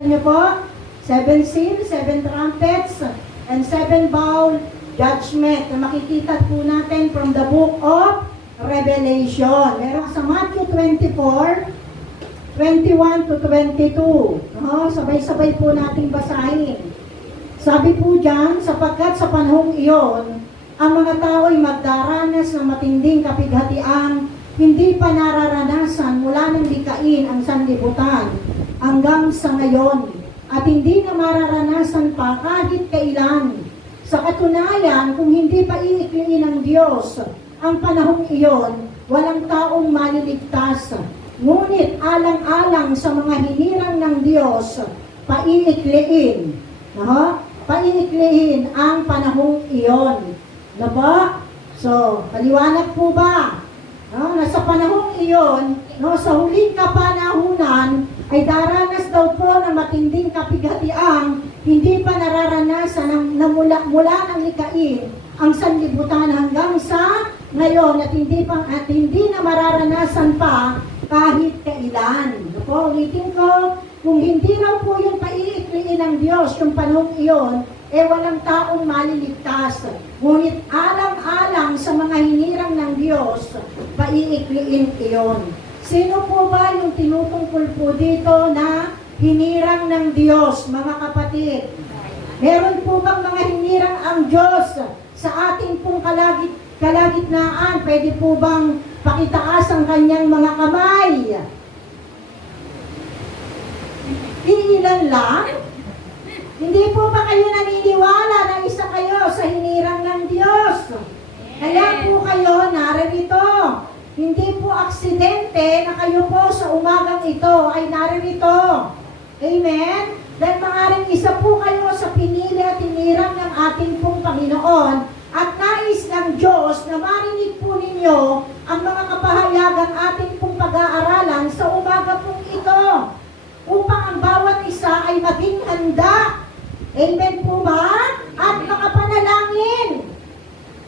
Niyo po, 7 seals, 7 trumpets, and 7 bowl judgment na makikita po natin from the book of Revelation. Meron sa Matthew 24, 21 to 22. Sabay-sabay po natin basahin. Sabi po dyan, sapagkat sa panahong iyon, ang mga tao ay magdaranas ng matinding kapighatian, hindi pa nararanasan mula ng likain ang sanlibutan hanggang sa ngayon, at hindi na mararanasan pa kahit kailan. Sa katunayan, kung hindi pa iikliin ng Diyos ang panahong iyon, walang taong maliligtas. Ngunit alang-alang sa mga hinirang ng Diyos, paiikliin. Paiikliin ang panahong iyon. So, paliwanag po ba? Na sa panahong iyon, sa huling kapanahunan, ay daranas daw po ng matinding kapighatian, hindi pa nararanasan mula ng likain ang sanlibutan hanggang sa ngayon, at hindi na mararanasan pa kahit kailan. Ulitin ko, kung hindi raw po yung paiikliin ng Diyos yung panahong iyon, walang taong maliligtas. Ngunit alang-alang sa mga hinirang ng Diyos, paiikliin iyon. Sino po ba yung tinutungkol po dito na hinirang ng Diyos, mga kapatid? Meron po bang mga hinirang ang Diyos sa ating pong kalagitnaan? Pwede po bang pakitaas ang kanyang mga kamay? Iilan lang? Hindi po ba kayo naniniwala na isa kayo sa hinirang ng Diyos? Kaya po kayo naririto. Hindi po aksidente na kayo po sa umagang ito ay naririto. Amen? Dahil maaaring isa po kayo sa pinili at hinirang ng ating pong Panginoon, at nais ng Diyos na marinig po ninyo ang mga kapahayagang ating pong pag-aaralan sa umaga pong ito, upang ang bawat isa ay maging handa. Amen po ba? At makapanalangin.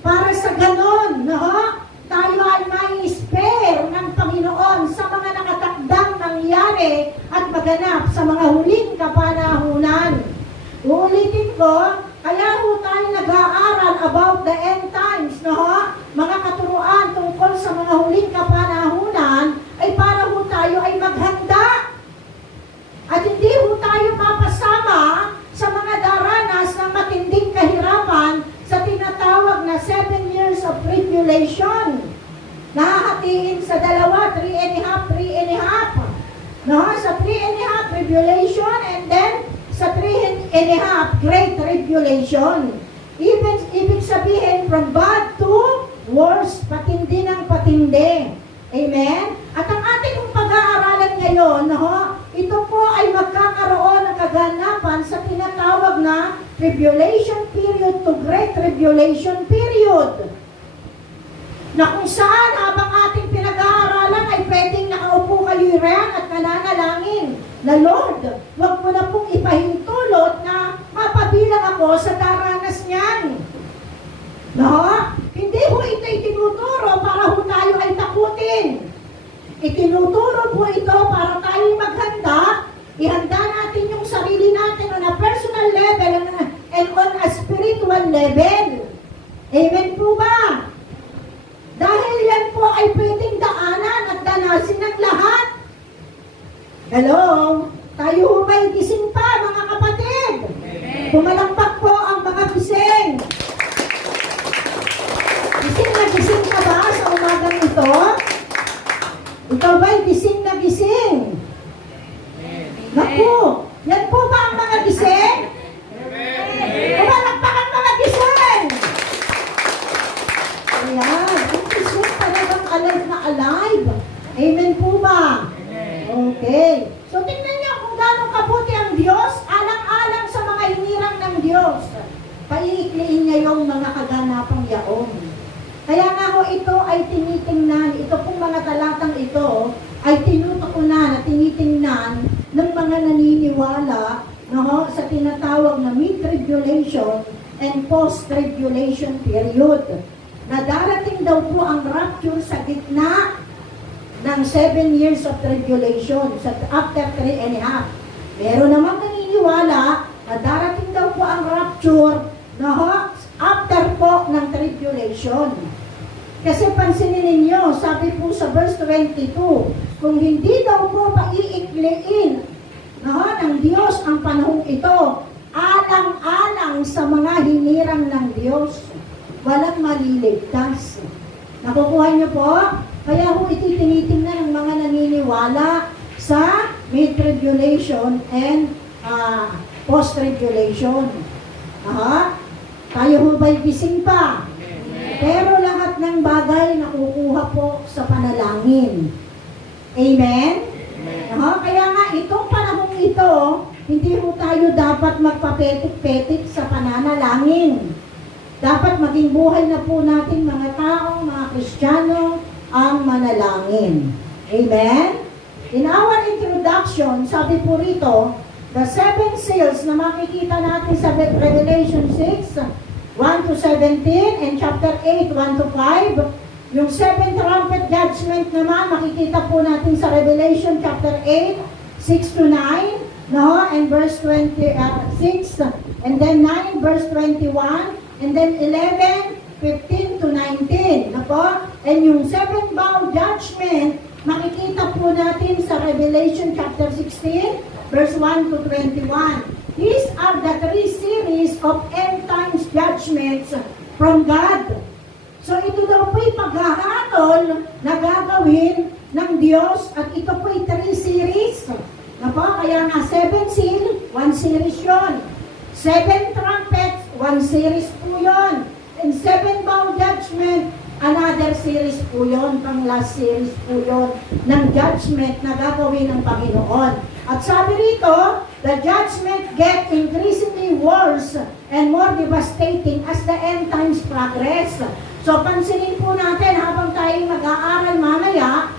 Para sa ganon, tayo ay may spare ng Panginoon sa mga nakatakdang nangyari at maganap sa mga huling kapanahunan. Uulitin ko, kaya ho tayo nag-aaral about the end times, mga katuruan tungkol sa mga huling kapanahunan, ay para ho tayo ay maghanda. At hindi ho tayo mapasama sa mga daranas ng matinding kahirapan sa tinatawag na 7 years of tribulation. Nahahatiin sa dalawa, 3.5. Sa 3.5 tribulation, and then sa 3.5 great tribulation. Ibig sabihin, from bad to worse, patindi ng patindi. Amen? At ang ating pag-aaralan ngayon, ito po ay magkakaroon ng kaganapan sa tinatawag na tribulation period to great tribulation period. Na kung saan habang ating pinag-aaralan ay pwedeng nakaupo kayo riyan at nananalangin na, Lord, wag mo na pong ipahintulot na mapabilang ako sa daranas niyan. Hindi ho ito itinuturo para ho tayo ay takutin. Itinuturo po ito para tayo maghanda. Ihanda natin yung sarili natin on a personal level and on a spiritual level. Amen po ba? Dahil yan po ay pwedeng daanan at danasin ng lahat. Hello? Tayo ho ba'y gising pa, mga kapatid? Pumalakpak po ang mga gising. Gising ka ba sa umagang ito? Ikaw ba'y gising na gising? Naku, yan po ba ang mga gising? Pumalakpak ang mga gising! Ayan, ang gising talagang alive na alive. Amen po ba? Okay. So tingnan niyo kung gano'ng kabuti ang Diyos, alang-alang sa mga hinirang ng Diyos. Paiikliin niya yung mga kaganapang yaon. Kaya nga ho ito ay tinitingnan, ito pong mga talatang ito ay tinutukunan at tinitingnan ng mga naniniwala sa tinatawag na mid-tribulation and post-tribulation period. Na darating daw po ang rapture sa gitna ng 7 years of tribulation, after 3.5. Meron namang naniniwala na darating daw po ang rapture na after po ng tribulation. Kasi pansinin ninyo, sabi po sa verse 22, kung hindi daw po paiikliin ng Diyos ang panahong ito, alang-alang sa mga hinirang ng Diyos, walang maliligtas. Nakukuha niyo po? Kaya po ito tinitingnan ng mga naniniwala sa mid-tribulation and post-tribulation. Tayo ho ba'y gising pa? Pero lahat ng bagay nakukuha po sa panalangin. Amen? Kaya nga, itong panahong ito, hindi po tayo dapat magpapetik-petik sa pananalangin. Dapat maging buhay na po natin mga tao, mga Kristiyano, ang manalangin. Amen? In our introduction, sabi po rito, the 7 seals na makikita natin sa Revelation 6, 1 to 17, and chapter 8, 1 to 5. Yung 7 trumpet judgment naman, makikita po natin sa Revelation chapter 8, 6 to 9, and verse 26, and then 9, verse 21, and then 11, 15 to 19. And yung 7 bowl judgment, makikita po natin sa Revelation chapter 16, verse 1 to 21. These are the 3 series of end times judgments from God. So ito daw po'y paghahatol na gagawin ng Diyos at ito po'y 3 series. Kaya nga 7 seal, 1 series yun. 7 trumpets, 1 series po yun. And 7 bowl judgment, another series po yun, pang last series po yun ng judgment na gagawin ng Panginoon. At sabi rito, the judgment get increasingly worse and more devastating as the end times progress. So pansinin po natin habang tayo mag-aaral mamaya,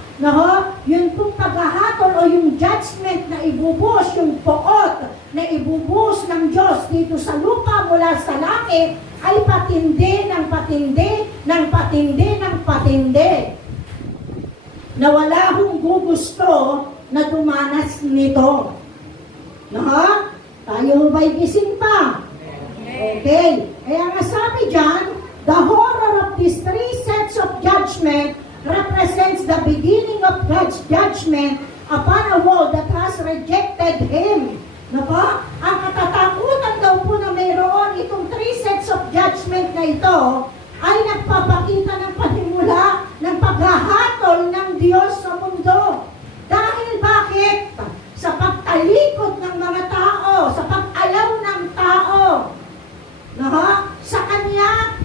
yun pong paghahatol o yung judgment na ibubuhos, yung poot na ibubuhos ng Diyos dito sa lupa mula sa langit ay patindi ng patindi, ng patindi, ng patindi. Na wala hong gugusto na dumanas nito. Tayo ba'y gising pa? Okay. Kaya nga sabi dyan, the horror of these 3 sets of judgment represents the beginning of God's judgment upon a world that has rejected Him. Ang katatakutan daw po na mayroon itong 3 sets of judgment na ito ay nagpapakita ng panimula ng paghahatol ng Diyos sa mundo. Dahil bakit? Sa pagtalikod ng mga tao, sa pag-alaw ng tao. Sa Kanya,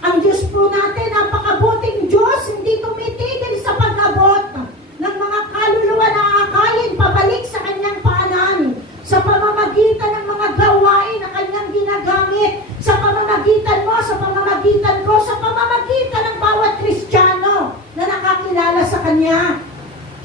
ang Diyos po natin, napakabuting Diyos, hindi tumitigil sa pag-abot ng mga kaluluwa na akayin pabalik sa Kanyang paanan, sa pamamagitan ng mga gawain na Kanyang ginagamit, sa pamamagitan mo, sa pamamagitan ko, sa pamamagitan ng bawat Kristiyano na nakakilala sa Kanya.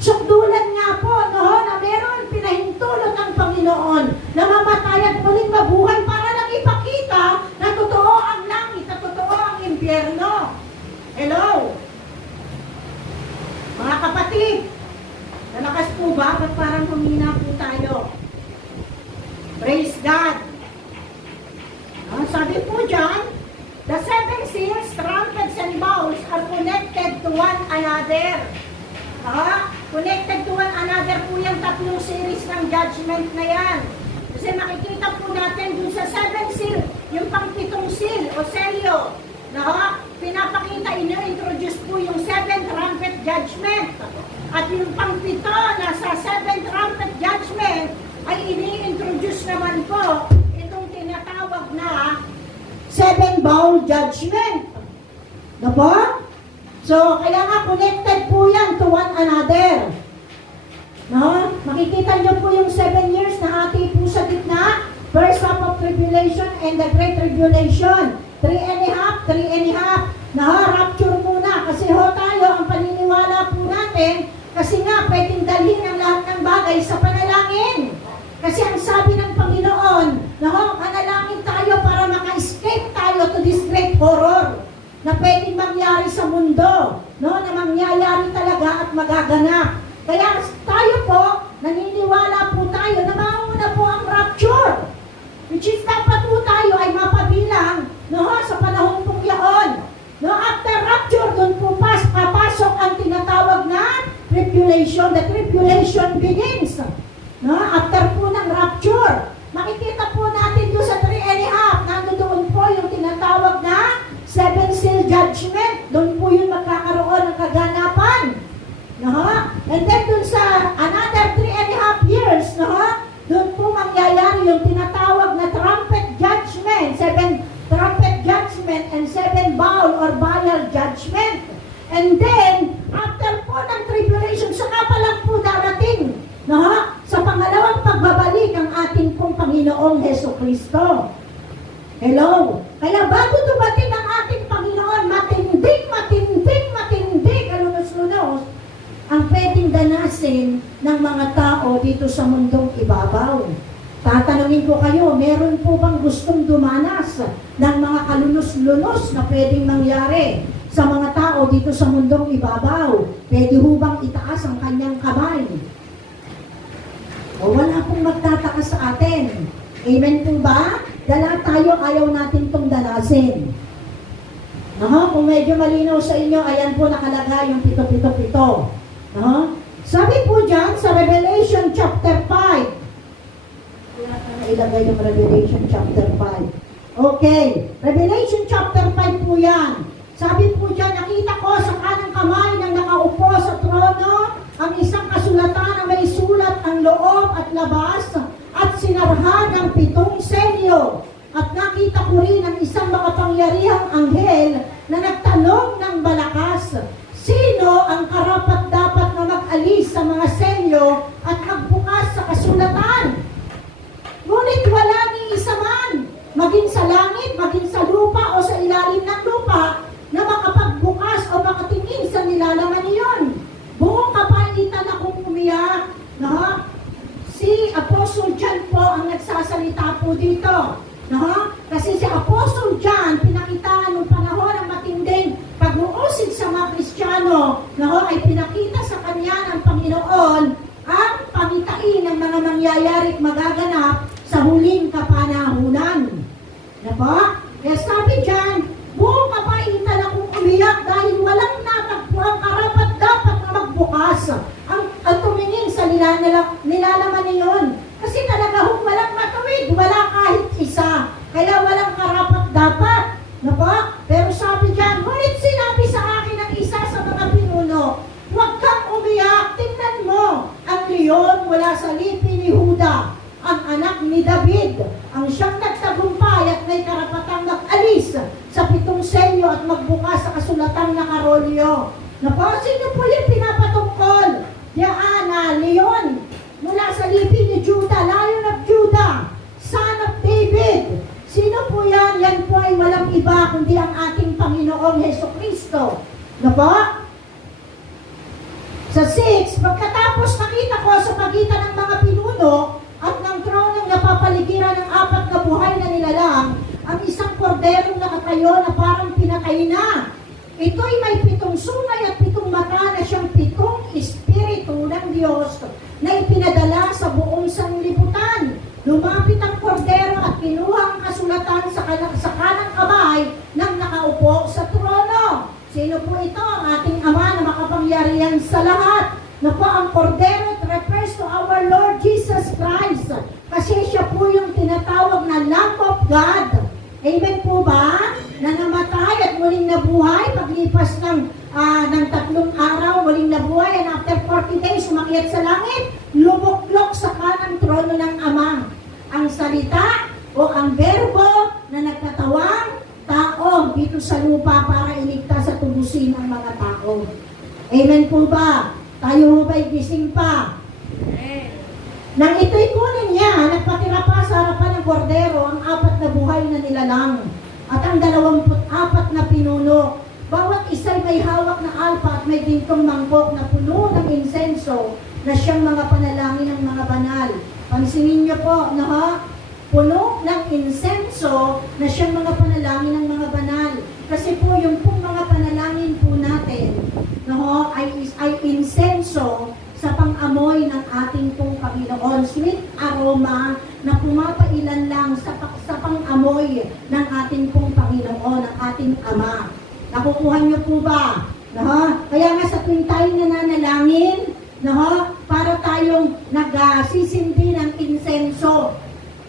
Sukdulan nga po, na meron pinahintulot ang Panginoon na mamatay at muling mabuhay para lang ipakita na totoo ang langit, na totoo ang impyerno. Hello? Mga kapatid, nalakas po ba? Ba't parang humina po tayo? Praise God! Sabi po dyan, the 7 seals, trumpets, and bowls are connected to one another. Connected to one another po yung 3 series ng judgment na yan. Kasi makikita po natin dun sa 7 seal, yung pang-7 seal o selyo, pinapakita, ino-introduce po yung 7 trumpet judgment. At yung pang-7 na sa 7 trumpet judgment ay ini-introduce naman po itong tinatawag na 7 bowl judgment. So, kaya nga connected po yan to one another. Makikita niyo po yung 7 years na hati po sa gitna, first half of tribulation and the great tribulation. 3 and a half. Rapture muna. Kasi tayo, ang paniniwala po natin, kasi nga, pwedeng dalhin ang lahat ng bagay sa panalangin. Kasi ang sabi ng Panginoon, manalangin tayo para maka-escape tayo to this great horror na pwedeng mangyari sa mundo, na mangyayari talaga at magaganap. Kaya tayo po, naniniwala po tayo na mauna po ang rapture. Which is dapat po tayo ay mapabilang sa panahon pong yaon. After rapture, doon po papasok ang tinatawag na tribulation. The tribulation begins. After po ng rapture, makikita po natin doon sa 3.5, nandoon po yung tinatawag na 7 seal judgment. Doon po yung magkakaroon ng kaganapan. And then doon sa another 3.5 years, doon po mangyayari yung tinatawag na trumpet judgment, 7 trumpet judgment and 7 bowl or vial judgment. And then, after po ng tribulation, saka pa lang po darating sa pangalawang pagbabalik ang ating pong Panginoong Hesukristo. Hello? Kaya bago dumating ang ating Panginoon, matinding, kalunos-lunos, ang pwedeng danasin ng mga tao dito sa mundong ibabaw. Tatanungin ko kayo, meron po bang gustong dumanas ng mga kalunos-lunos na pwedeng mangyari sa mga tao dito sa mundong ibabaw? Pwede ho bang itaas ang kanyang kamay? O wala pong magtatakas sa atin. Amen po ba? Dala tayo, ayaw natin itong danasin. Kung medyo malinaw sa inyo, ayan po nakalagay yung 7-7-7. Sabi po dyan sa Revelation chapter 5. Wala ka na ilagay yung Revelation chapter 5. Okay. Revelation chapter 5 po yan. Sabi po dyan, nakita ko sa kanang kamay ng nakaupo sa trono ang isang kasulatan na may sulat ang loob at labas at sinarhan ng 7 selyo. At nakita ko rin ang isang makapangyarihang anghel na nagtanong ng malakas, sino ang karapat-dapat na mag-alis sa mga selyo at magbukas sa kasulatan? Ngunit wala ni isa man, maging sa langit, maging sa lupa o sa ilalim ng lupa, na makapagbukas o makatingin sa nilalaman niyon. Buong kapaitan akong umiyak. Si Apostle John po ang nagsasalita po dito. Kasi si Apostle John, pinakitaan ng panahon ng matinding pag-uusig sa mga Kristiyano, ay pinakita sa kanya ng Panginoon ang pangitain ng mga mangyayari at magaganap sa huling kapanahunan. Kaya sabi dyan, buong kapaitan akong umiyak dahil walang natagpuang karapat-dapat na magbukas ang tumingin sa nilalaman niyon. Kasi talaga walang matuwid, wala kahit isa. Kaya walang karapat-dapat. Pero sabi dyan, ngunit sinabi sa akin ng isa sa mga pinuno, huwag kang umiyak, tingnan mo, ang leon mula sa lipi ni Huda, ang anak ni David, ang siyang nagtagumpay at may karapatang mag-alis sa 7 selyo at magbukas sa kasulatang nakarolyo. Sino po yung pinapatungkol? Diana, leon, mula sa lipi ni Judah, Lion of Judah, Son of David. Sino po yan? Yan po ay walang iba kundi ang ating Panginoong Hesukristo. Sa 6, pagkatapos nakita ko sa pagitan ng mga pinuno at ng tronong napapaligiran ng 4 na buhay na nilalang, ang isang korderong nakatayo na parang pinatay na. Ito'y may 7 sungay at 7 mata na siyang 7 espiritu ng Diyos na ipinadala sa buong sanlibutan. Lumapit ang kordero at kinuha ang kasulatan sa kanang kamay ng nakaupo sa trono. Sino po ito? Ang ating Ama na makapangyarihan sa lahat. Ang kordero refers to our Lord Jesus Christ. Kasi siya po yung tinatawag na Lamb of God. Amen po ba? Na namatay at muling nabuhay paglipas ng 3 araw, muling nabuhay, and after 40 days, umakyat sa langit, lumuklok sa kanang trono ng Ama. Ang salita o ang verbo na nagkatawang tao dito sa lupa para iligtas at tubusin ang mga tao. Amen po ba? Tayo ba'y gising pa? Nang ito'y kunin niya, nagpatira pa sa harapan ng kordero ang 4 na buhay na nilalang at ang 24 na pinuno. Bawat isa'y may hawak na alpa at may gintong mangkok na puno ng insenso na siyang mga panalangin ng mga banal. Pansinin niyo po, puno ng insenso na siyang mga panalangin ng mga banal. Kasi po yung pong mga panalangin po natin, ay insenso sa pang-amoy ng ating pong Panginoon. Sweet aroma na pumapailan lang sa pang-amoy ng ating pong Panginoon, ng ating Ama. Nakukuha niyo po ba? No? Kaya nga sa tuwing tayo nananalangin, no? Para tayong nagsisindi ng insenso,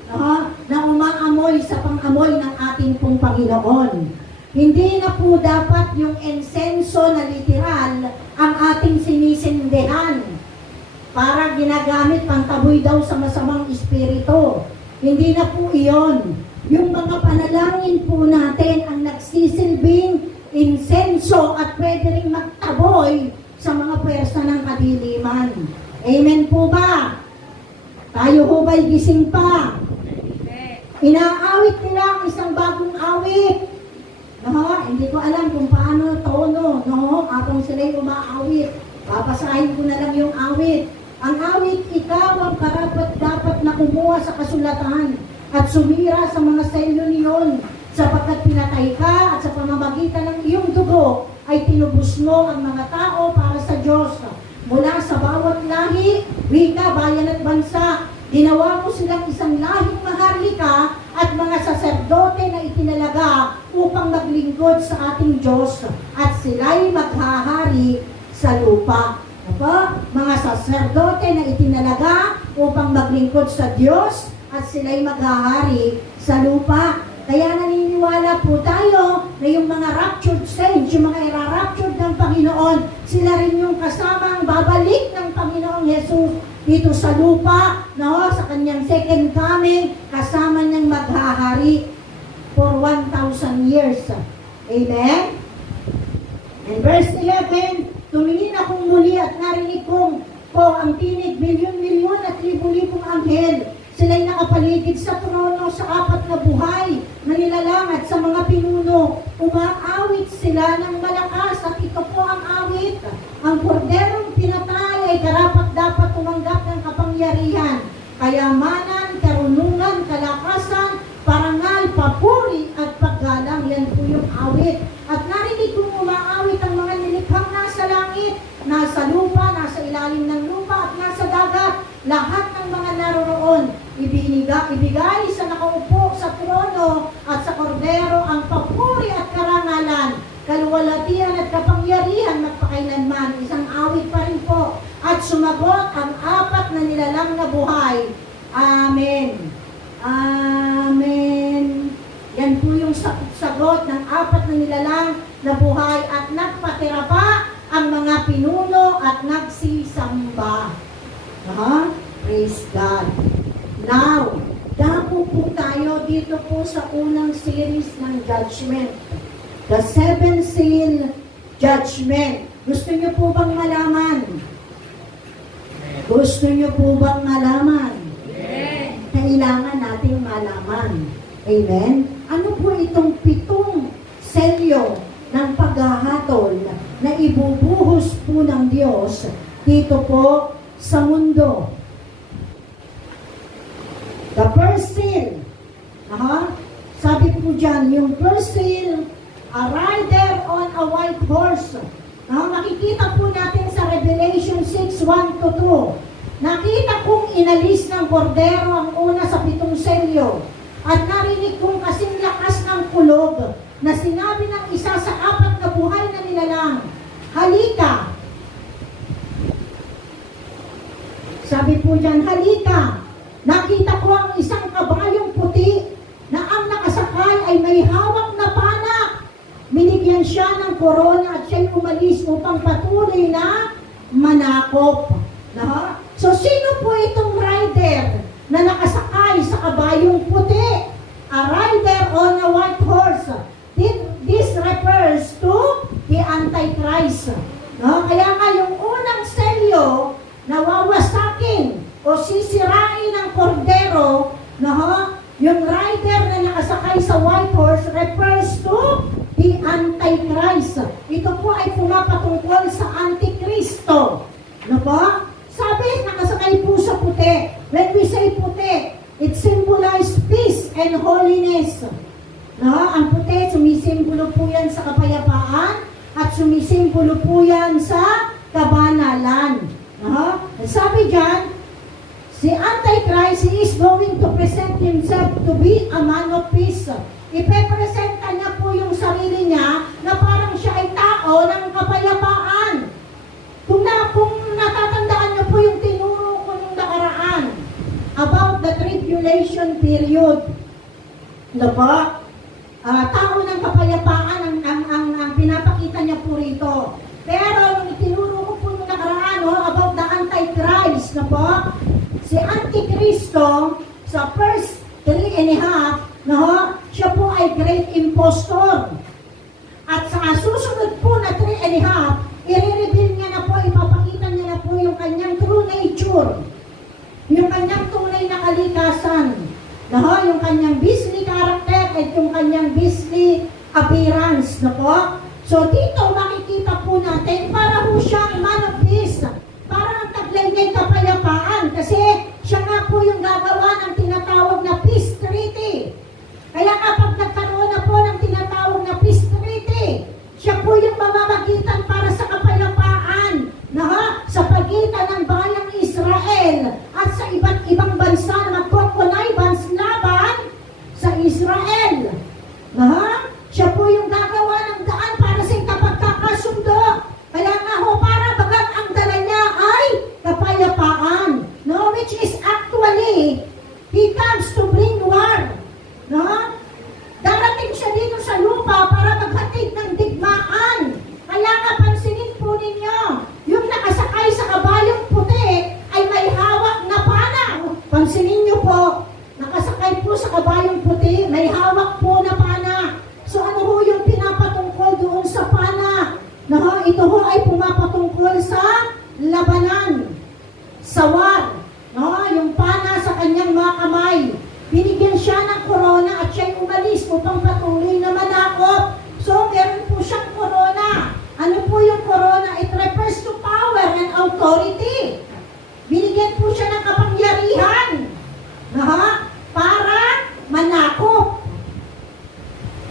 no? Na umaamoy sa pang-amoy ng ating pong Panginoon. Hindi na po dapat yung insenso na literal ang ating sinisindihan para ginagamit pantaboy daw sa masamang espiritu. Hindi na po iyon. Yung mga panalangin po natin ang nagsisilbing insenso at pwede rin magtaboy sa mga pwersa ng kadiliman. Amen po ba? Tayo ho ba'y gising pa? Inaawit nila ang isang bagong awit. No, hindi ko alam kung paano tono, no? Habang sila'y umaawit, papasahin ko na lang yung awit. Ang awit, ikaw ang karapat-dapat na kumuha sa kasulatan at sumira sa mga selyo niyon, sapagkat pinatay ka at sa pamamagitan ng iyong dugo ay tinubos mo ang mga tao para sa Diyos. Mula sa bawat lahi, wika, bayan at bansa, ginawa mo silang isang lahing maharlika at mga saserdote na itinalaga upang maglingkod sa ating Diyos at sila'y maghahari sa lupa. Apa? Mga saserdote na itinalaga upang maglingkod sa Diyos at sila'y maghahari sa lupa. Kaya naniniwala po tayo na yung mga raptured saints, yung mga iraraptured ng Panginoon, sila rin yung kasama ang babalik ng Panginoong Jesus dito sa lupa, no, sa kanyang second coming, kasama niyang maghahari for 1,000 years. Amen? And verse 11, tumingin akong muli at narinig kong ang tinig, milyon-milyon at libu-libong anghel. Sila'y nakapaligid sa trono sa apat na buhay na nilalang at sa mga pinuno. Umaawit sila ng malakas at ito po ang awit. Ang korderong pinatay ay karapat-dapat tumanggap ng kapangyarihan, kayamanan, karunungan, kalakasan, parangal, papuri at paggalang. Yan po yung awit. At narinig kong umaawit ang mga nilikhang nasa langit, nasa lupa, nasa ilalim ng lupa at nasa dagat. Lahat ng mga naroroon, ibigay sa nakaupo sa trono at sa kordero ang papuri at karangalan, kaluwalhatian at kapangyarihan magpakailanman. Isang awit pa rin po. At sumagot ang apat na nilalang na buhay. Amen. Amen. Yan po yung sagot ng apat na nilalang na buhay at nagpatira pa ang mga pinuno at nagsisamba. Praise God. Now, dako po tayo dito po sa unang series ng judgment. The seven seal judgment. Gusto niyo po bang malaman? Gusto niyo po bang malaman? Kailangan nating malaman. Amen? Ano po itong 7 selyo ng paghahatol na ibubuhos po ng Diyos dito po sa mundo? The first seal, sabi po dyan, yung first seal, a rider on a white horse. Makikita po natin sa Revelation 6:1-2. Nakita kong inalis ng kordero ang una sa 7 selyo, at narinig kong kasing lakas ng kulog na sinabi ng isa sa apat na buhay na nilalang, halika. Sabi po dyan, halika. Nakita ko ang isang kabayong puti na ang nakasakay ay may hawak na panak. Binigyan siya ng korona at siya'y umalis upang patuloy na manakop. So, sino po itong rider na nakasakay sa kabayong puti? A rider on a white horse. This refers to the Antichrist. Kaya nga yung unang selyo nawawasakin o sisirain ng kordero, yung rider na nakasakay sa white horse refers to the Antichrist. Ito po ay pumapatungkol sa Antikristo. Sabi, nakasakay po sa puti. When we say puti, it symbolizes peace and holiness. Ang puti, sumisimbolo po yan sa kapayapaan at sumisimbolo po yan sa kabanalan. Sabi dyan, si Antichrist, he is going to present himself to be a man of peace. Ipepresenta niya po yung sarili niya na parang siya ay tao ng kapayapaan. Kung natatandaan niyo po yung tinuro ko nung nakaraan about the tribulation period. Tao ng kapayapaan ang pinapakita niya po rito. Pero nung itinuro ko po nung nakaraan about the Antichrist si Antikristo sa first 3.5, siya po ay great impostor. At sa susunod po na 3.5, i-reveal niya na po, ipapakita niya na po yung kanyang true nature. Yung kanyang tunay na kalikasan. Yung kanyang beastly character at yung kanyang beastly appearance. So dito makikita po natin, para po siyang man of peace. Parang ang taglay niya kapayapaan. Kasi siya nga po yung gagawa ng tinatawag na peace treaty. Kaya kapag nagkaroon na po ng tinatawag na peace treaty, siya po yung mamamagitan para sa kapayapaan sa pagitan ng bayang Israel at sa iba't ibang bansa na magkokonaybans laban sa Israel. Siya po yung gagawa ng daan para sa pagkakasundo. Kaya nga para bagang ang dala niya ay kapayapaan. Which is actually, he comes to bring war. Darating siya dito sa lupa para maghatid ng digmaan. Kaya nga pansinin po ninyo, yung nakasakay sa kabayong puti ay may hawak na pana. Pansinin niyo po, nakasakay po sa kabayong puti, may hawak po na pana. So ano ho yung pinapatungkol doon sa pana? Ito ho ay pumapatungkol sa labanan, sa war. Yung pana sa kanyang mga kamay. Binigyan siya ng corona at siya'y umalis upang patuloy na manakop. So, meron po siyang corona. Ano po yung corona? It refers to power and authority. Binigyan po siya ng kapangyarihan para manakop.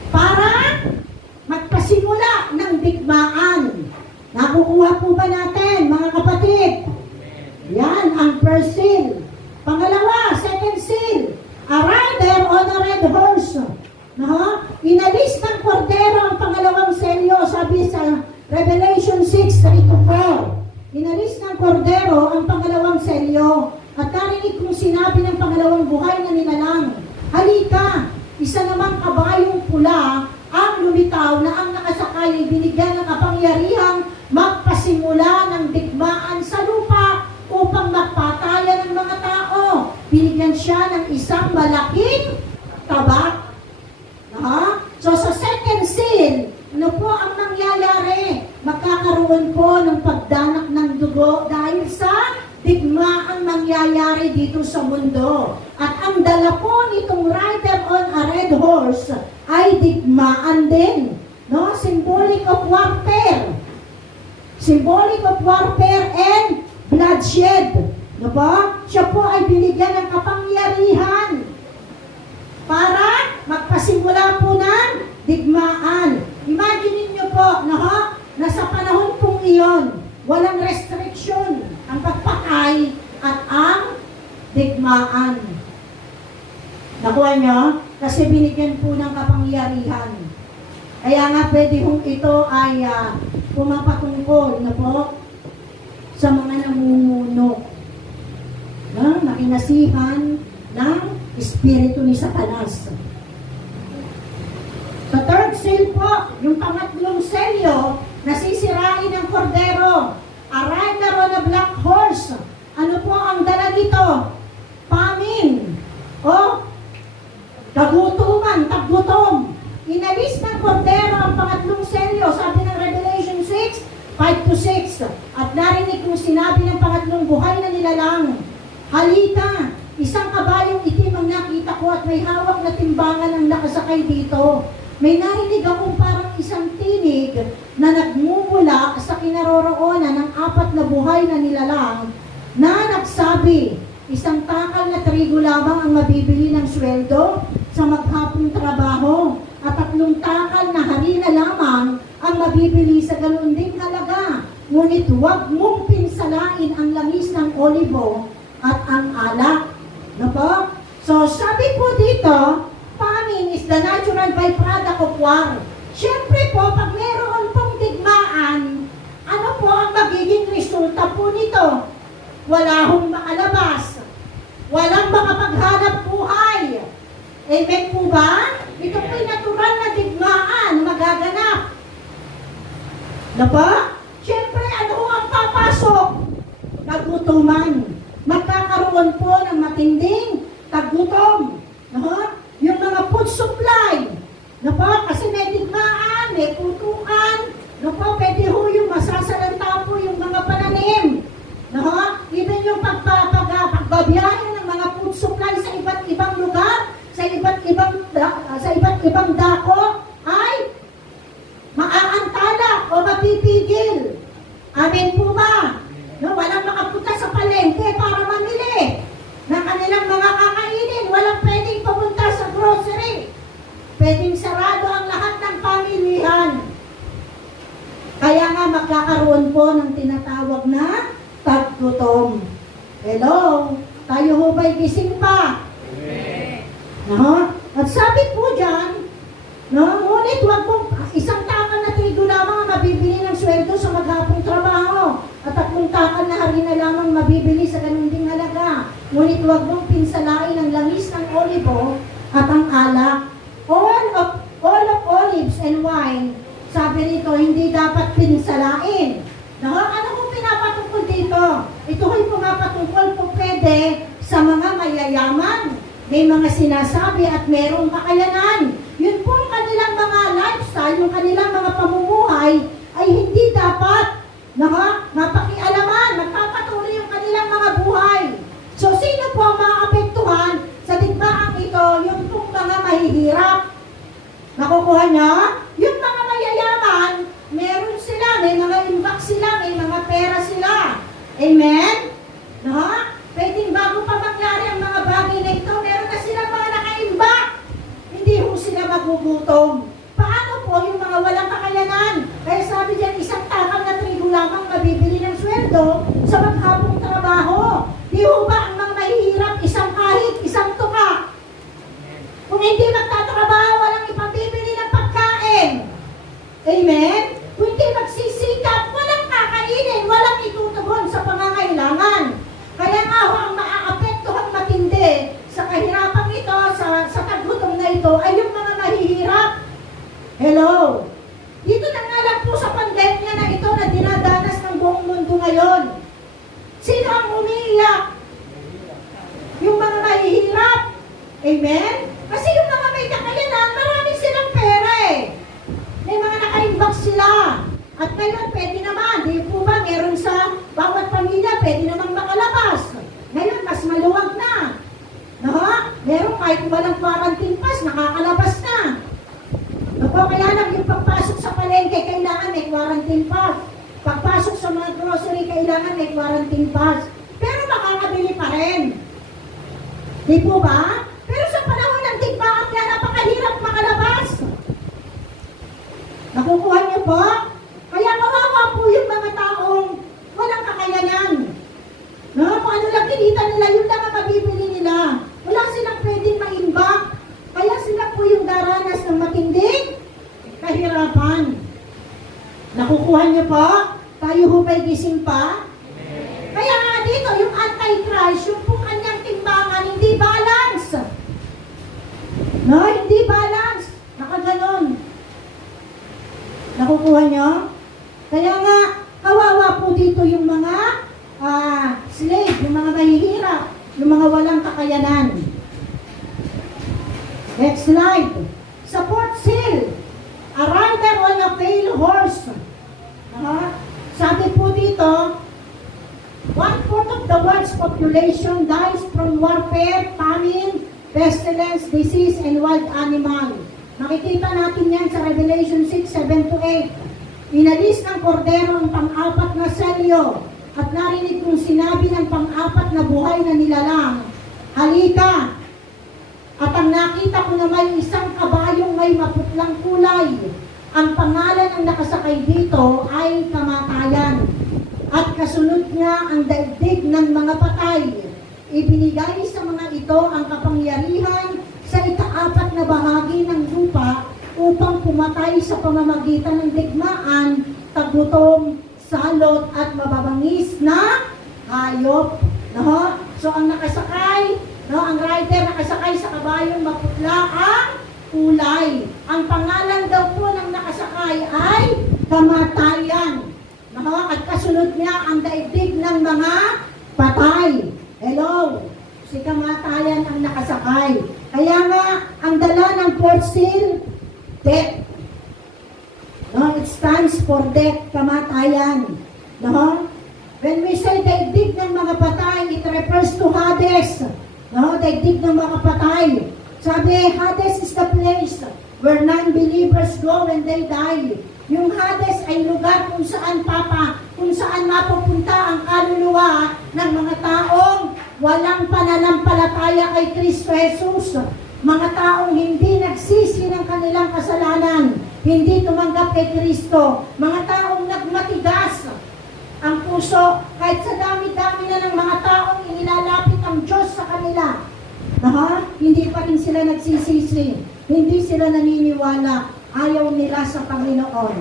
Para magpasimula ng digmaan. Nakukuha po ba natin, mga kapatid? Yan ang first seal. Pangalawa, second seal. A rider on a red horse. Inalis ng kordero ang pangalawang selyo, sabi sa Revelation 6:3-4. Inalis ng kordero ang pangalawang selyo. At narinig kong sinabi ng pangalawang buhay na nilalang, halika, isa namang kabayong pula ang lumitaw na ang nakasakay ay binigyan ng kapangyarihang magpasimula ng digmaan sa lupa upang magpatayan ng mga tao. Binigyan siya ng isang malaking tabak. So sa second seal, ano po ang nangyayari? Magkakaroon po ng pagdanak ng dugo dahil sa digmaang nangyayari dito sa mundo. At ang dala po nitong rider on a red horse ay digmaan din. Symbolic of warfare. Symbolic of warfare and bloodshed. Siya po ay binigyan ng kapangyarihan para magpasimula po ng digmaan. Imagine niyo po, na sa panahon pong iyon, walang restriction ang pagpatay at ang digmaan. Nakuha niyo? Kasi binigyan po ng kapangyarihan. Kaya nga pwede kung ito ay pumapatungkol sa mga namumuno na kinasihan ng espiritu ni Satanas. Sa third seal po, yung pangatlong selyo, nasisirain ng kordero. A rider on a black horse. Ano po ang dala nito? Famine. Tagutom. Inalis ng kordero ang pangatlong selyo, sabi ng Revelation 6:5-6. At narinig kong sinabi ng pangatlong buhay na nilalang, halika, isang kabayong itim ang nakita ko at may hawak na timbangan ang nakasakay dito. May narinig akong parang isang tinig na nagmumula sa kinaroroonan ng 4 na buhay na nilalang na nagsabi, isang takal na trigo lamang ang mabibili ng sweldo sa maghapong trabaho at 3 takal na harina lamang ang mabibili sa ganun ding halaga. Ngunit huwag mong pinsala pinsalain ang langis ng olibo at ang alak. No po? So, sabi po dito, famine is the natural byproduct of war. Siyempre po, pag meron pong digmaan, ano po ang magiging resulta po nito? Wala hong makalabas. Walang makapaghanap buhay. Amen po ba? Ito po'y natural na digmaan na magaganap. No po? Siyempre, ano ang papasok? Nagutuman. Magkakaroon po ng matinding tagutom. No? Yung mga food supply. No po? Kasi may digmaan, may putukan. No po? Pwede ho yung masasalanta po yung mga pananim. No? Even yung pagbabiyahe ng mga food supply sa iba't ibang lugar, sa iba't ibang dako, ay maaantala o mapipigil. Amen po ba? No, walang makapunta sa palengke para mamili ng kanilang mga kakainin. Walang pwedeng pumunta sa grocery. Pwedeng sarado ang lahat ng pamilihan. Kaya nga magkakaroon po ng tinatawag na taggutom. Hello? Tayo ho ba'y gising pa? No? At sabi po dyan, no, ngunit huwag mong isang takal na trigo lamang ang mabibili ng sweldo sa maghapong trabaho at 3 takal na hari na lamang mabibili sa ganun ding halaga. Ngunit huwag mong pinsalain ang langis ng olibo at ang alak. All of olives and wine, sabi nito, hindi dapat pinsalain. No? Ano kung pinapatungkol dito? Ito ay pumapatungkol po pwede sa mga mayayaman. May mga sinasabi at merong kakayanan. Yun po ang kanilang mga lifestyle, yung kanilang mga pamumuhay ay hindi dapat mapakialaman, magpapatuloy yung kanilang mga buhay. So, sino po ang maapektuhan sa digmaang ito? Yung pong mga mahihirap. Nakukuha niyo? Yung mga mayayaman, meron sila, may mga imbak sila, may mga pera sila. Amen? No? Pwedeng bago pa mangyari ang mga bagay na ito, meron na silang mga nakaimbak. Hindi ho sila magugutom. Paano po yung mga walang kakayanan? Kaya sabi diyan, 1 takal na trigo lamang mabibili ng sweldo sa maghapong trabaho. Di ho ba ang mga mahihirap, isang tuka? Kung hindi magtatrabaho, walang ipabibili ng pagkain. Amen? Kung hindi magsisikap, walang kakainin, walang itutugon sa pangangailangan. Kaya nga ho, ang maaapektuhan matindi sa kahirapan ito, sa taggutom na ito, ay yung mga mahihirap. Hello? Dito na nga lang po sa pandemya na ito na dinadanas ng buong mundo ngayon. Sino ang umiiyak? Yung mga mahihirap. Amen? Kasi yung mga may kakayanan, marami silang pera eh. May mga nakaimbak sila. At ngayon, pwede naman, di po ba, meron sa bawat pamilya, pwede naman makalabas. Ngayon, mas maluwag na. No? Meron kahit walang quarantine pass, nakakalabas na. Naku, kaya lang yung pagpasok sa palengke, kailangan may quarantine pass. Pagpasok sa mga grocery, kailangan may quarantine pass. Pero makakabili pa rin. Di po ba? Pero sa panahon ng digmaan, kaya napakahirap makalabas. Nakukuha niyo po? Kaya kawawa po yung mga taong walang kakayanan. No? Kung ano lang kinita nila, yun lang ang mabibili nila. Wala silang pwedeng maimbak. Kaya sila po yung daranas ng matinding kahirapan. Nakukuha niyo po? Tayo ho ba'y gising pa? Kaya nga dito, yung Antichrist, yung po kanyang timbangan, hindi balance. No? Hindi balance. Nakaganon. Nakukuha niyo? Kaya nga, kawawa po dito yung mga slave, yung mga mahihirap, yung mga walang kakayanan. Next slide. Sa Port Sill, a rider on a pale horse. Sabi po dito, 1/4 of the world's population dies from warfare, famine, pestilence, disease, and wild animal. Makikita natin yan sa Revelation 6:7-8. Inalis ng kordero ang pang-4 na selyo at narinig kong sinabi ng pang-4 na buhay na nilalang, halika! At ang nakita ko na may isang kabayong may maputlang kulay. Ang pangalan ng nakasakay dito ay kamatayan. at kasunod niya ang daigdig ng mga patay. Ibinigay sa mga ito ang kapangyarihan sa ikaapat na bahagi ng lupa upang pumatay sa pamamagitan ng digmaan, tagutom, salot at mababangis na hayop. No? So ang nakasakay, no, ang rider nakasakay sa kabayong maputla ang kulay. Ang pangalan daw po ng nakasakay ay kamatayan. No? At kasunod niya ang daigdig ng mga patay. Hello, si kamatayan ang nakasakay. Kaya nga, ang dala ng fourth seal, death. No, it stands for death, kamatayan. No? When we say daigdig ng mga patay, it refers to Hades. No, daigdig ng mga patay. Sabi, Hades is the place where non-believers go when they die. Yung Hades ay lugar kung saan mapupunta ang kaluluwa ng mga taong walang pananampalataya kay Kristo Jesus. Mga taong hindi nagsisi ng kanilang kasalanan, hindi tumanggap kay Kristo. Mga taong nagmatigas ang puso, kahit sa dami-dami na ng mga taong inilalapit ang Diyos sa kanila. Hindi pa rin sila nagsisisi, hindi sila naniniwala, ayaw nila sa Panginoon.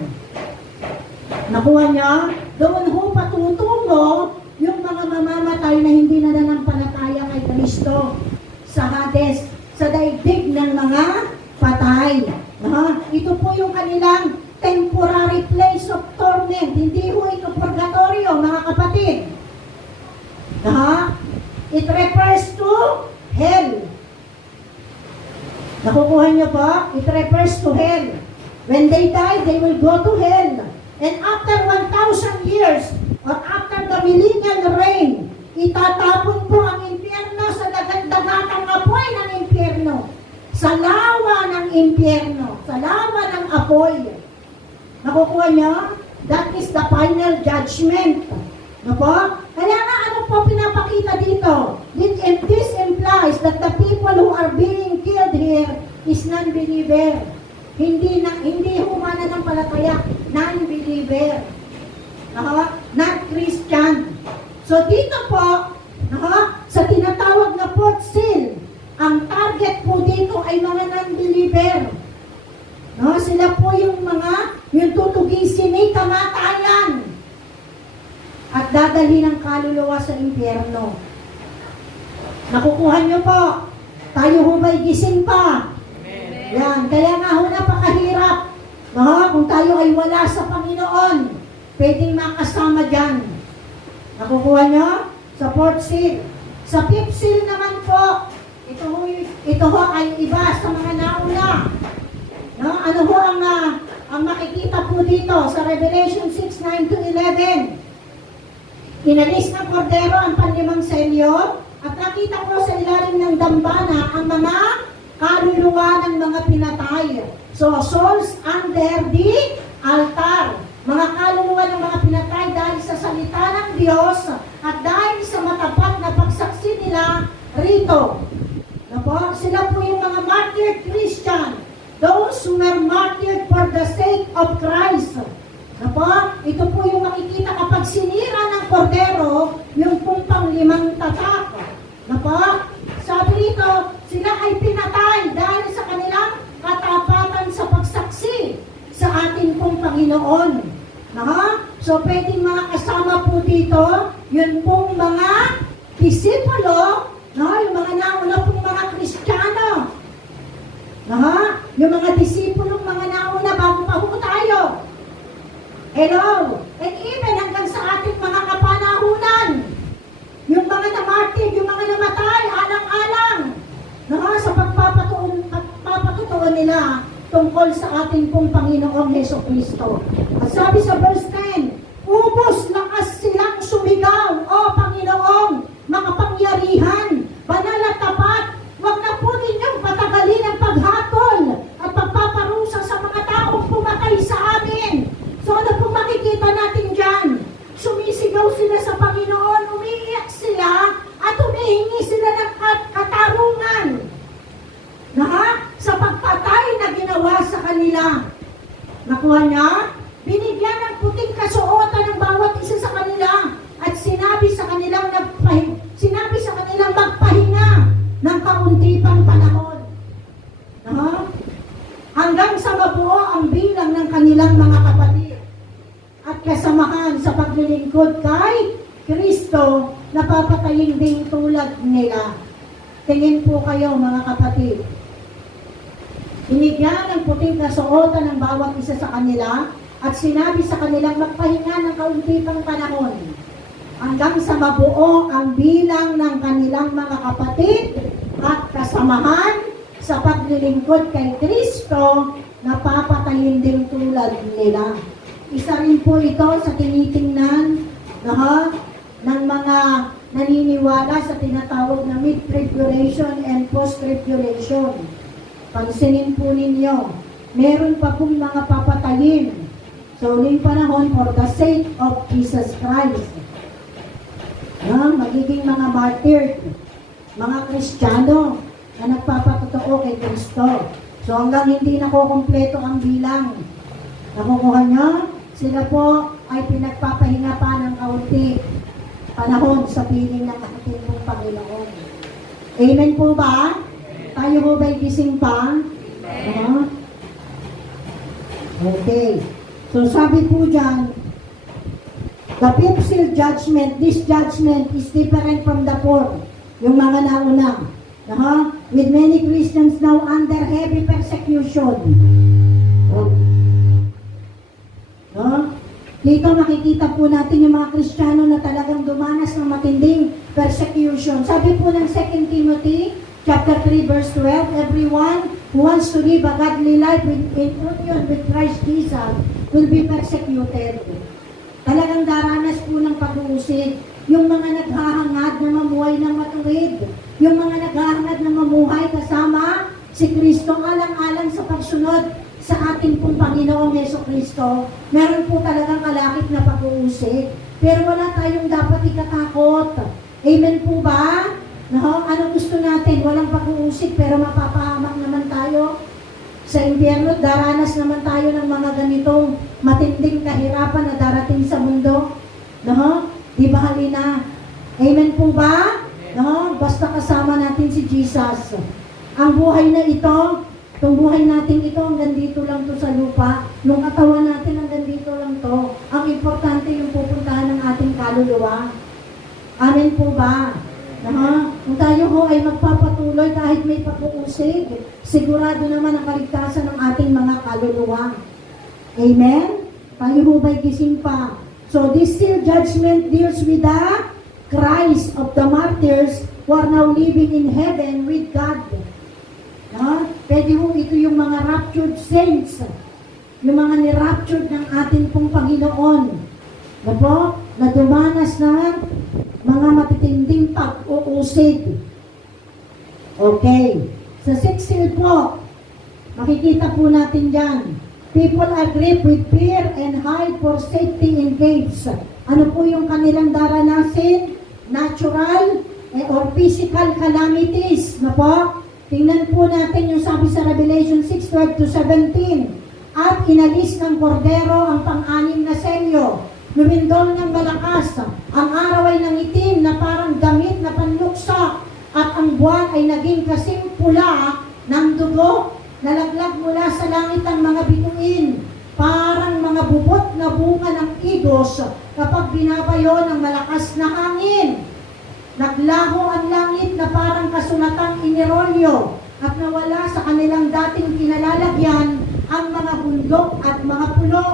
Nakuha niya? Doon ho patutungo yung mga mamamatay na hindi nananampalataya kay Kristo sa Hades, sa daigdig ng mga patay. Ito po yung kanilang temporary place of torment. Hindi ho ito purgatorio, mga kapatid. It refers to hell. Nakukuha niyo po? It refers to hell. When they die, they will go to hell. And after 1,000 years, or after the millennial reign, itatapon po ang impyerno sa dagat-dagatang apoy ng impyerno. Sa lawa ng impyerno. Sa lawa ng apoy. Nakukuha niyo? That is the final judgment. No po? Kaya nga ano po pinapakita dito? This implies that the people who are being killed here is non-believer. Hindi humana ng palataya, non-believer. Not Christian. So dito po, sa tinatawag na fourth seal, ang target po dito ay mga non-believer. Sila po yung tutugisin ni kamatayan at dadali ng kaluluwa sa impyerno. Nakukuha niyo po, tayo ho ba'y gising pa? Amen. Yan, kaya nga ho napakahirap. Kung tayo ay wala sa Panginoon, pwedeng makasama dyan. Nakukuha niyo? Sa fourth seal. Sa fifth seal naman po, ito ho ay iba sa mga nauna. Ano ho ang makikita po dito sa Revelation 6:9-11? Inalis ng kordero ang panlimang selyo at nakita ko sa ilalim ng dambana ang mga kaluluwa ng mga pinatay. So, souls under the altar. Mga kaluluwa ng mga pinatay dahil sa salita ng Diyos at dahil sa matapat na pagsaksi nila rito. Sila po yung mga martyred Christian. Those who were martyred for the sake of Christ. Ito po yung makikita kapag sinira ng kordero, yung pong panglimang tatak. Sabi rito, sila ay pinatay dahil sa kanilang katapatan sa pagsaksi sa ating pong Panginoon. So pwedeng mga kasama po dito, yun pong mga disipulo, yung mga nauna pong mga Kristiyano. Yung mga disipulong mga nauna bago pa po tayo. Hello? And even hanggang sa ating mga kapanahunan, yung mga namartir, yung mga namatay, alang-alang, sa pagpapatutuon nila tungkol sa ating pong Panginoong Jesucristo. At sabi sa verse 10, ubos lakas silang sumigaw, O Panginoong, makapangyarihan, banal at tapat, wag na po ninyong patagalin ang paghatol at pagpaparusa sa mga taong pumatay sa amin. So ano po makikita natin dyan? Sumisigaw sila sa Panginoon, umiiyak sila, at humihingi sila ng katarungan sa pagpatay na ginawa sa kanila. Nakuha niya? Binigyan ng puting kasuotan ng bawat isa sa kanila. ng kaunti pang panahon. Hanggang sa mabuo ang bilang ng kanilang mga kapatid at kasamahan sa paglilingkod kay Kristo na papatayin din tulad nila. Tingin po kayo mga kapatid. Binigyan ng puting kasuotan ng bawat isa sa kanila at sinabi sa kanilang magpahinga ng kaunti pang panahon hanggang sa mabuo ang bilang ng kanilang mga kapatid at kasamahan sa paglilingkod kay Kristo na papatayin din tulad nila. Isa rin po ito sa tinitingnan ng mga naniniwala sa tinatawag na mid-tribulation and post-tribulation. Pansinin po ninyo, meron pa pong mga papatayin sa huling panahon for the sake of Jesus Christ. Magiging mga martyr, mga Kristiyano na nagpapatotoo kay Kristo. So hanggang hindi nakukumpleto ang bilang, nakukuha nyo, sila po ay pinagpapahinga pa ng kaunti panahon sa piling ng ating pong Panginoon. Amen po ba? Tayo po ba'y gising pa? Okay. So sabi po dyan, the fifth seal judgment, this judgment is different from the fourth. Yung mga nauna. With many Christians now under heavy persecution. Dito makikita po natin yung mga Kristiyano na talagang dumanas ng matinding persecution. Sabi po ng 2 Timothy chapter 3 verse 12, everyone who wants to live a godly life in union with Christ Jesus will be persecuted. Talagang daranas po ng pag-uusig. Yung mga naghahangad na mamuhay ng matuwid, yung mga naghahangad na mamuhay kasama si Kristo alang-alang sa pagsunod sa ating pong Panginoong Jesucristo, meron po talagang kalakip na pag-uusig. Pero wala tayong dapat ikatakot. Amen po ba? Ano gusto natin? Walang pag-uusig pero mapapahamak naman tayo sa impyerno. Daranas naman tayo ng mga ganitong matinding kahirapan na darating sa mundo. Di ba halina? Amen po ba? Basta kasama natin si Jesus. Ang buhay na ito, itong buhay natin ito, hanggang dito lang to sa lupa. Nung katawan natin, hanggang dito lang to. Ang importante yung pupuntahan ng ating kaluluwa. Amen po ba? Kung tayo ho ay magpapatuloy kahit may pag-uusig, sigurado naman ang kaligtasan ng ating mga kaluluwa. Amen? Tayo ho ba'y gising pa? So this seal judgment deals with the Christ of the martyrs who are now living in heaven with God. Pwede ho ito yung mga raptured saints, yung mga ni-raptured ng ating pong Panginoon, na dumanas na mga matitinding pag-uusig. Okay. Sa 6 seal po, makikita po natin dyan, people are gripped with fear and hide for safety in caves. Ano po yung kanilang daranasin? Natural or physical calamities. Tingnan po natin yung sabi sa Revelation 6:12-17. At inalis ng kordero ang pang-anim na selyo. Lumindol ng malakas. Ang araw ay nangitim na parang damit na panluksa. At ang buwan ay naging kasing pula ng dugo. Nalaglag mula sa langit ang mga bituin, parang mga bubot na bunga ng igos kapag binabayo ng malakas na hangin. Naglaho ang langit na parang kasulatang inirolyo at nawala sa kanilang dating kinalalagyan ang mga bundok at mga pulo.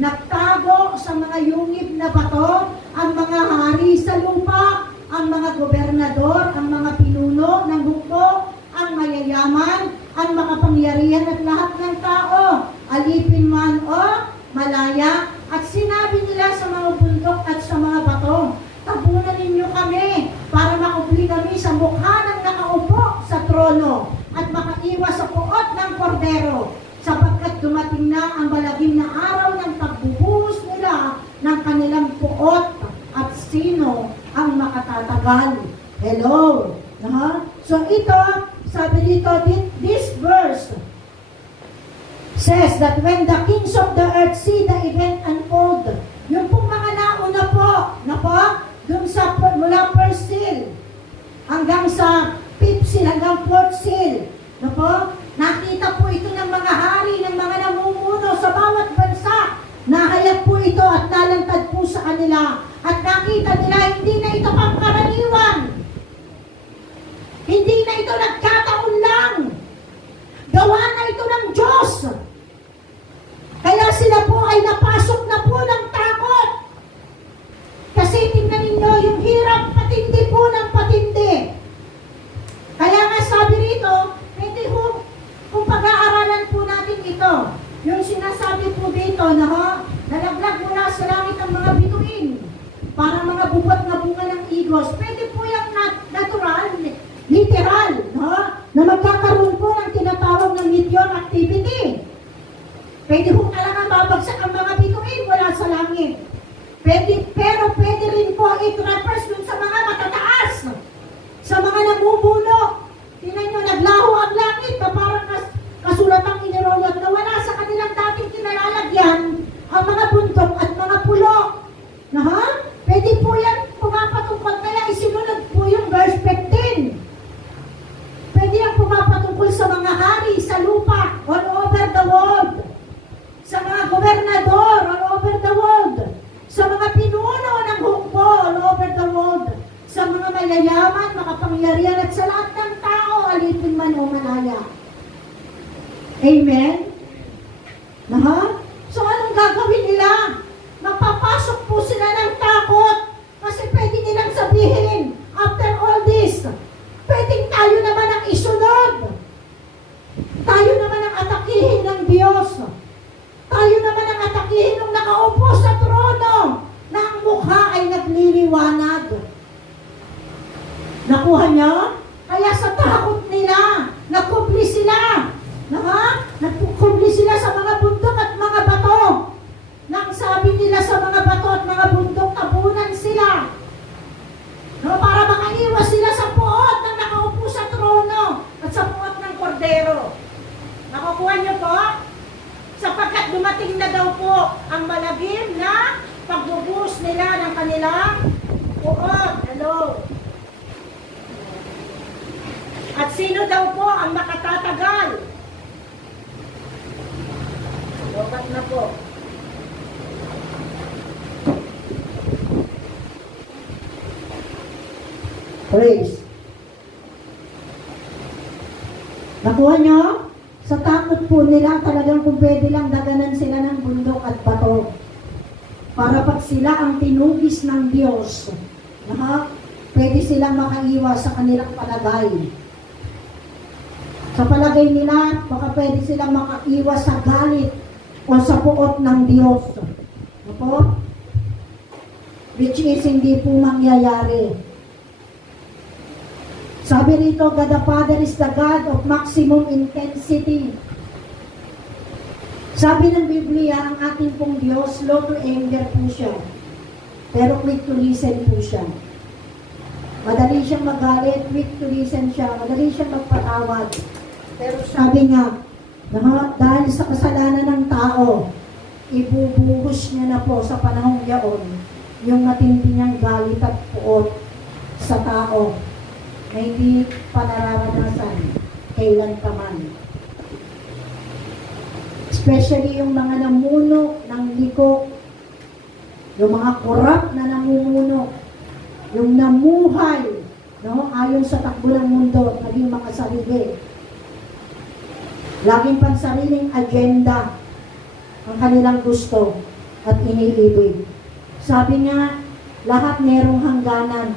Nagtago sa mga yungib na bato ang mga hari sa lupa, ang mga gobernador, ang mga pinuno ng hukbo, ang mayayaman, ang makapangyarihan at lahat ng tao, alipin man o malaya, at sinabi nila sa mga bundok at sa mga bato, tabunan ninyo kami para makupli kami sa mukha ng nakaupo sa trono at makaiwas sa puot ng kordero, sapagkat dumating na ang balagim na araw ng pagbubuhos nila ng kanilang puot at sino ang makatatagal. Hello? So ito, sabi dito, this verse says that when the kings of the earth see the event unfold, yung pong mga nauna po, dun sa mula first seal hanggang sa fifth seal hanggang fourth seal. No po? Nakita po ito ng mga hari, ng mga namumuno sa bawat bansa. Nahayag po ito at nalantad po sa kanila. At nakita nila, hindi na ito pangkaraniwan. Hindi na ito nagkataon lang. Gawa na ito ng Diyos. Kaya sila po ay napasok na po ng takot. Kasi tingnan ninyo, yung hirap patindi po ng patindi. Kaya nga sabi rito, pwede po, kung pag-aaralan po natin ito, yung sinasabi po dito na nalaglag mula sa langit ang mga bituin, para mga bubat na bunga ng igos, pwede po yung natural, literal, na magkakaroon po ng tinatawag ng meteor activity. Pwede po talaga babagsak ang mga bituin mula sa langit. Pero pwede rin po it-refers dun sa mga matataas, sa mga namumuno. Tingnan nyo, naglaho ang langit na parang kasulatang inirolot na wala sa kanilang dating kinalalagyan ang mga bundok at mga pulo. Pwede po yan pumapatungkol, kaya isinunod po yung verse 15. Pwede yan pumapatungkol sa mga hari sa lupa all over the world, sa mga gobernador all over the world, sa mga pinuno ng hukbo all over the world, sa mga mayayaman, makapangyarihan at sa lahat ng tao, alipin man o malaya. Amen? So anong gagawin nila? Mapapasok po sila ng takot kasi pwede nilang sabihin, after all this, pwedeng tayo naman ang isunod. Tayo naman ang atakihin ng Diyos. Tayo naman ang atakihin ng nakaupo sa trono na ang mukha ay nagliliwanag. Nakuha niyo? Kaya sa takot nila, nagkubli sila. Nagkubli sila sa mga bundok at mga bato. Nang sabi nila sa mga bato at mga bundok, tabunan sila. Para makaiwas sila sa puot ng nakaupo sa trono at sa puot ng kordero. Nakukuha niyo po? Sapagkat dumating na daw po ang malagim na pagbubuhos nila ng kanilang puot. Hello? At sino daw po ang makatatagal? Lobat na po. Praise. Nakuha nyo? Sa takot po nila, talagang kung pwede lang daganan sila ng bundok at bato. Para pag sila ang tinugis ng Diyos, pwede silang makaiwas sa kanilang palagay. Sa palagay nila, baka pwede silang makaiwas sa galit o sa puot ng Diyos. Which is hindi po mangyayari. Sabi rito, God the Father is the God of maximum intensity. Sabi ng Biblia, ang ating pong Diyos, slow to anger po siya. Pero quick to listen po siya. Madali siyang magalit, quick to listen siya, madali siyang magpatawad. Pero sabi nga, dahil sa kasalanan ng tao, ibubuhos niya na po sa panahong yaon yung matindi niyang galit at puot sa tao na hindi pa nararanasan kailan pa man. Especially yung mga namuno ng liko, yung mga korap na namumuno, yung namuhay, ayon sa takbo ng mundo, naging makasarili. Laging pansariling agenda ang kanilang gusto at iniibig. Sabi nga, lahat merong hangganan.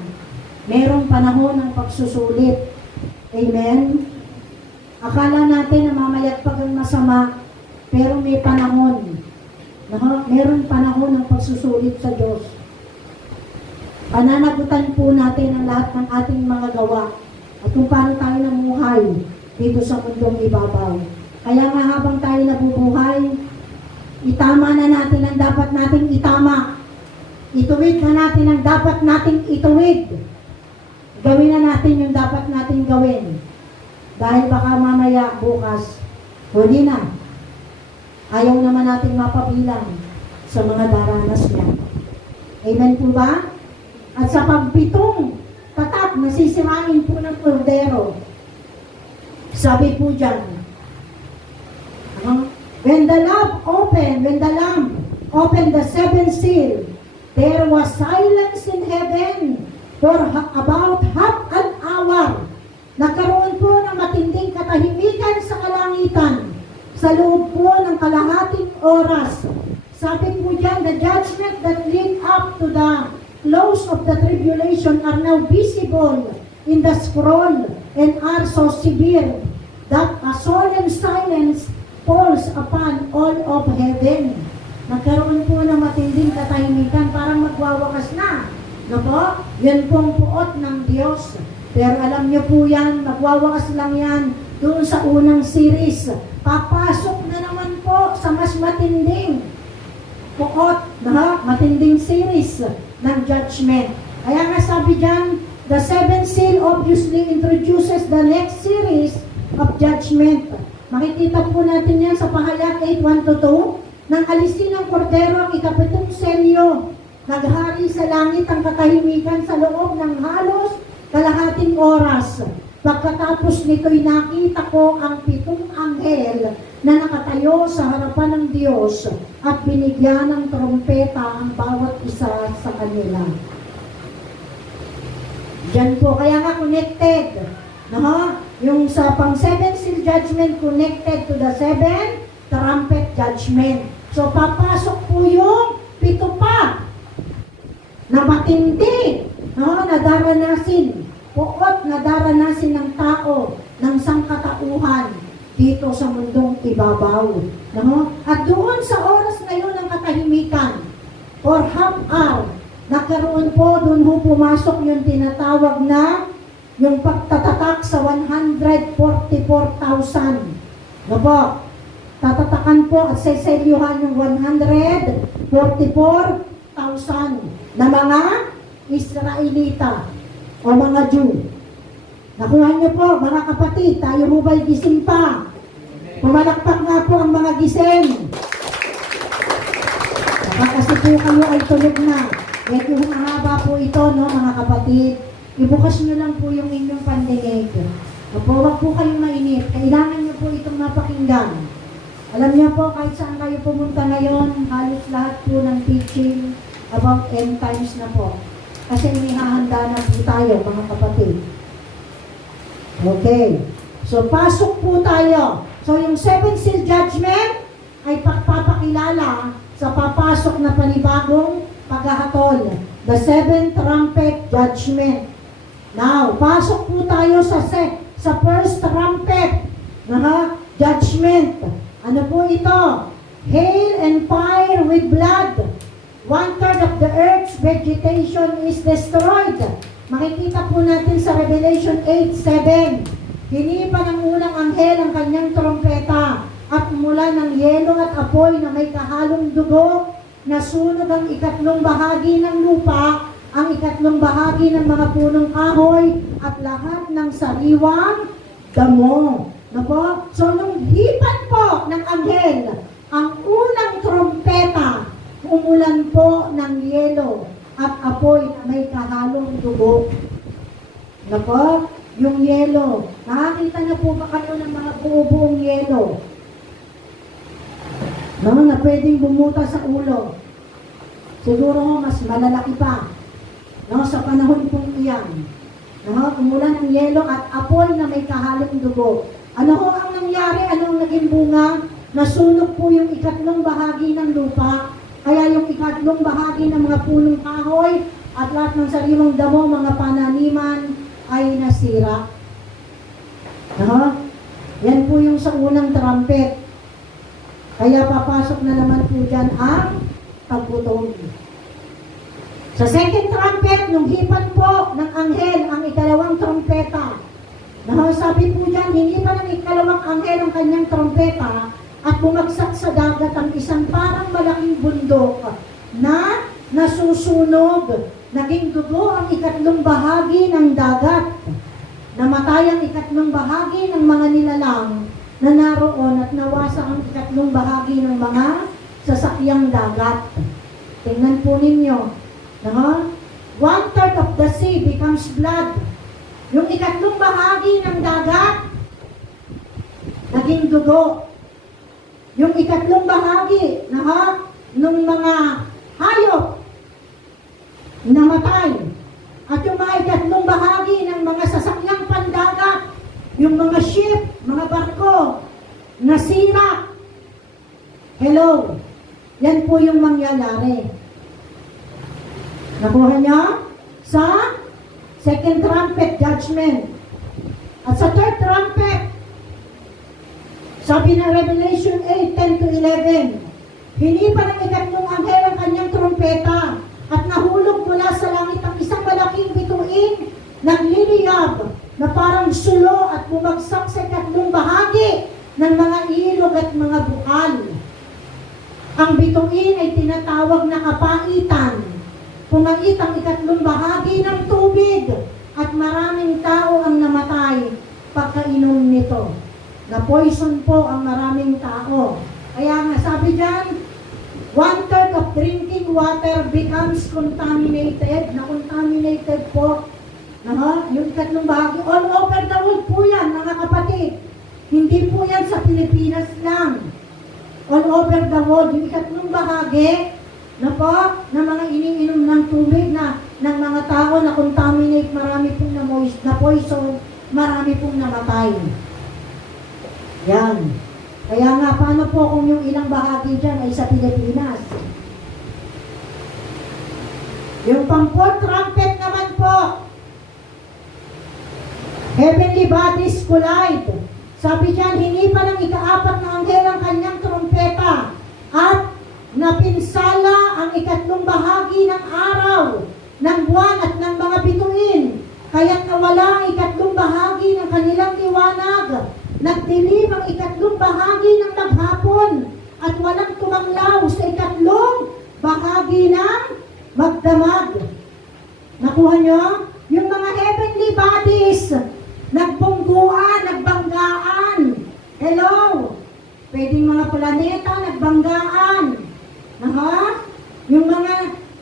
Merong panahon ng pagsusulit. Amen? Akala natin na mamayagpag ang masama, pero may panahon. Merong panahon ng pagsusulit sa Diyos. Pananagutan po natin ang lahat ng ating mga gawa at kung paano tayo namuhay dito sa mundong ibabaw. Kaya nga habang tayo nabubuhay, itama na natin ang dapat nating itama. Ituwid na natin ang dapat nating ituwid. Gawin na natin yung dapat nating gawin. Dahil baka mamaya, bukas, huli na. Ayaw naman nating mapabilang sa mga daranas niya. Amen po ba? At sa pagpitong tatak, nasisirain po ng kordero. Sabi po dyan, when the Lamb opened the seventh seal, there was silence in heaven for about half an hour. Nagkaroon po ng matinding katahimikan sa kalangitan sa loob po ng kalahating oras. Sabi po dyan, the judgment that lead up to the close of the tribulation are now visible in the scroll and are so severe that a solemn silence falls upon all of heaven. Nagkaroon po ng matinding katahimikan, parang magwawakas na. No po? Yan pong puot ng Diyos. Pero alam niyo po yan, magwawakas lang yan doon sa unang series. Papasok na naman po sa mas matinding puot, matinding series ng judgment. Kaya nga sabi dyan, the seventh seal obviously introduces the next series of judgment. Makikita po natin yan sa Pahayag 8:1-2. Nang alisin ng kordero ang ikapitong selyo, naghari sa langit ang katahimikan sa loob ng halos kalahating oras. Pagkatapos nito'y nakita ko ang 7 anghel na nakatayo sa harapan ng Diyos at binigyan ng trompeta ang bawat isa sa kanila. Diyan po, kaya nga connected. Yung sa pang 7 seal judgment connected to the 7 trumpet judgment. So papasok po yung 7 pa na matindi, na daranasin, puot na daranasin ng tao ng sangkatauhan dito sa mundong ibabaw. At doon sa oras na yun ng katahimikan, or half hour, nagkaroon po, doon po pumasok yung tinatawag na yung pagtatatak sa 144,000. Tatatakan po at seselyuhan yung 144,000 na mga Israelita o mga Jew. Nakuha niyo po, mga kapatid, tayo mo ba'y gising pa? Pumalakpak nga po ang mga gising. Kasi po kayo ay tulog na. Medyo mahaba po ito, mga kapatid. Ibukas niyo lang po yung inyong pandinig. Huwag po kayong mainit. Kailangan niyo po itong mapakinggan. Alam niyo po, kahit saan kayo pumunta ngayon, halos lahat po ng teaching about end times na po. Kasi inihahanda na po tayo, mga kapatid. Okay. So, pasok po tayo. So, yung 7 seal judgment ay pagpapakilala sa papasok na panibagong paghahatol. The 7 trumpet judgment. Now, pasok po tayo sa first trumpet judgment. Ano po ito? Hail and fire with blood. 1/3 of the earth's vegetation is destroyed. Makikita po natin sa Revelation 8:7. Hinipa ng unang anghel ang kanyang trompeta at mula ng yelo at apoy na may kahalong dugo, nasunog ang 3 bahagi ng lupa, ang 3 bahagi ng mga punong kahoy at lahat ng sariwang damo. So, nung hipan po ng anghel, ang unang trompeta, umulan po ng yelo at apoy na may kahalong dugo. Yung yelo. Nakakita na po ba kayo ng mga buo-buong yelo? Na pwedeng bumuta sa ulo. Siguro mas malalaki pa. Sa panahon pong iyan. Umulan ng yelo at apoy na may kahalong dugo. Ano ho ang nangyari? Ano ang naging bunga? Nasunog po yung 3 bahagi ng lupa. Kaya yung 3 bahagi ng mga punong kahoy at lahat ng sariwang damo, mga pananiman, ay nasira. Yan po yung sa unang trumpet. Kaya papasok na naman po dyan ang pagputol. Sa second trumpet, nung hipan po ng anghel ang 2 trompeta, sabi po dyan, hinipan ng 2 anghel ang kanyang trompeta at bumagsak sa dagat ang isang parang malaking bundok na nasusunog. Naging dugo ang 3 bahagi ng dagat. Namatay ang 3 bahagi ng mga nilalang na naroon at nawasa ang 3 bahagi ng mga sasakyang dagat. Tingnan po ninyo. 1/3 of the sea becomes blood. Yung 3 bahagi ng dagat naging dugo. Yung ikatlong bahagi nung mga hayop namatay. At yung mga ikatlong bahagi ng mga sasakyang pandagat, yung mga ship, mga barko, nasira. Hello. Yan po yung mangyayari. Nakuha niya? Sa second trumpet judgment. At sa third trumpet, sabi ng Revelation 8:10 to 11, hinipan ng ikatlong anghel ang kanyang trumpeta at nahulog mula sa langit ang isang malaking bituin nagliliyab na parang sulo at bumagsak sa ikatlong bahagi ng mga ilog at mga bukal. Ang bituin ay tinatawag na kapaitan. Pumangit ang ikatlong bahagi ng tubig at maraming tao ang namatay pagkainom nito. Na-poison po ang maraming tao. Kaya nga sabi dyan, 1/3 of drinking water becomes contaminated. Na-contaminated po. Yung ikatlong bahagi. All over the world po yan, mga kapatid. Hindi po yan sa Pilipinas lang. All over the world. Yung ikatlong bahagi, na mga iniinom ng tubig ng mga tao na contaminate, marami pong na poison, marami pong namatay. Yan. Kaya nga, paano po kung yung ilang bahagi dyan ay sa Pilipinas? Yung pang-fourth trumpet naman po, heavenly bodies collide. Sabi dyan, hinipan ng ika-4 na anghel ang kanyang trumpeta at napinsala ang ikatlong bahagi ng araw, ng buwan at ng mga bituin. Kaya't nawala ang ikatlong bahagi ng kanilang liwanag. Nagdilim ang ikatlong bahagi ng maghapon at walang tumanglaw sa ikatlong bahagi ng magdamag. Nakuha nyo? Yung mga heavenly bodies, nagbungguan, nagbanggaan. Hello? Pwedeng mga planeta, nagbanggaan. Yung mga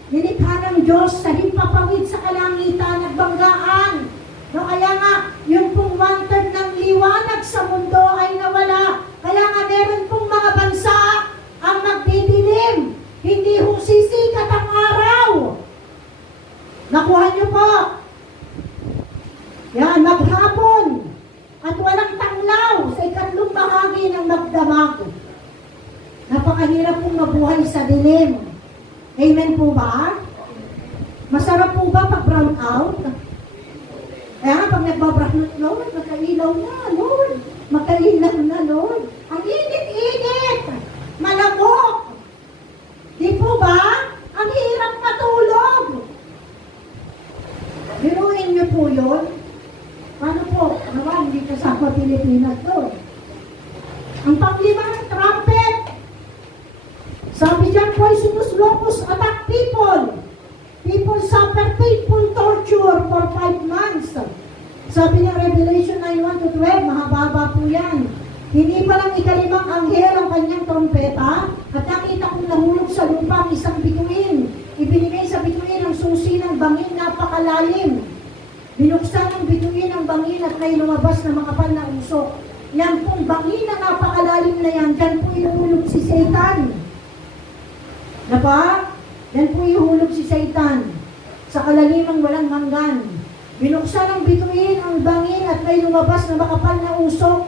nilikha ng Diyos sa himpapawid sa kalangitan, nagbanggaan. Kaya nga, yung pong 1/3 ng liwanag sa mundo ay nawala. Kaya nga, meron pong mga bansa ang magdidilim. Hindi ho sisikat ang araw. Nakuha niyo po. Yan, maghapon. At walang tanglaw sa ikatlong bahagi ng magdamag. Napakahirap pong mabuhay sa dilim. Amen po ba? Masarap po ba pag brown out? Kaya nga pag nagbabrown, Lord, makailaw na, Lord. Makailaw na, Lord. Ang init-init. Malamok. Di po ba? Ang hirap matulog. Biruin niyo po yun. Paano po? Naman, hindi kasama Pilipinas to. Ang panglimang trumpet. Sabi dyan, poisonous locusts attack people. People suffer painful torture for 5 months. Sabi ng Revelation 9:1-12, mahaba po yan. Hindi pa lang ikalimang anghel ang kanyang trompeta at nakita kong nahulog sa lupa ang isang bituin. Ibinigay sa bituin ang susi ng bangin napakalalim. Binuksan ng bituin ang bangin at may lumabas na makapal na usok. Yan pong bangin na napakalalim na yan, dyan po inuhulog si Satan. Yan po ihuhulog si Satan sa kalalimang walang hanggan. Binuksan ng bituin ang bangin at may lumabas na makapal na usok,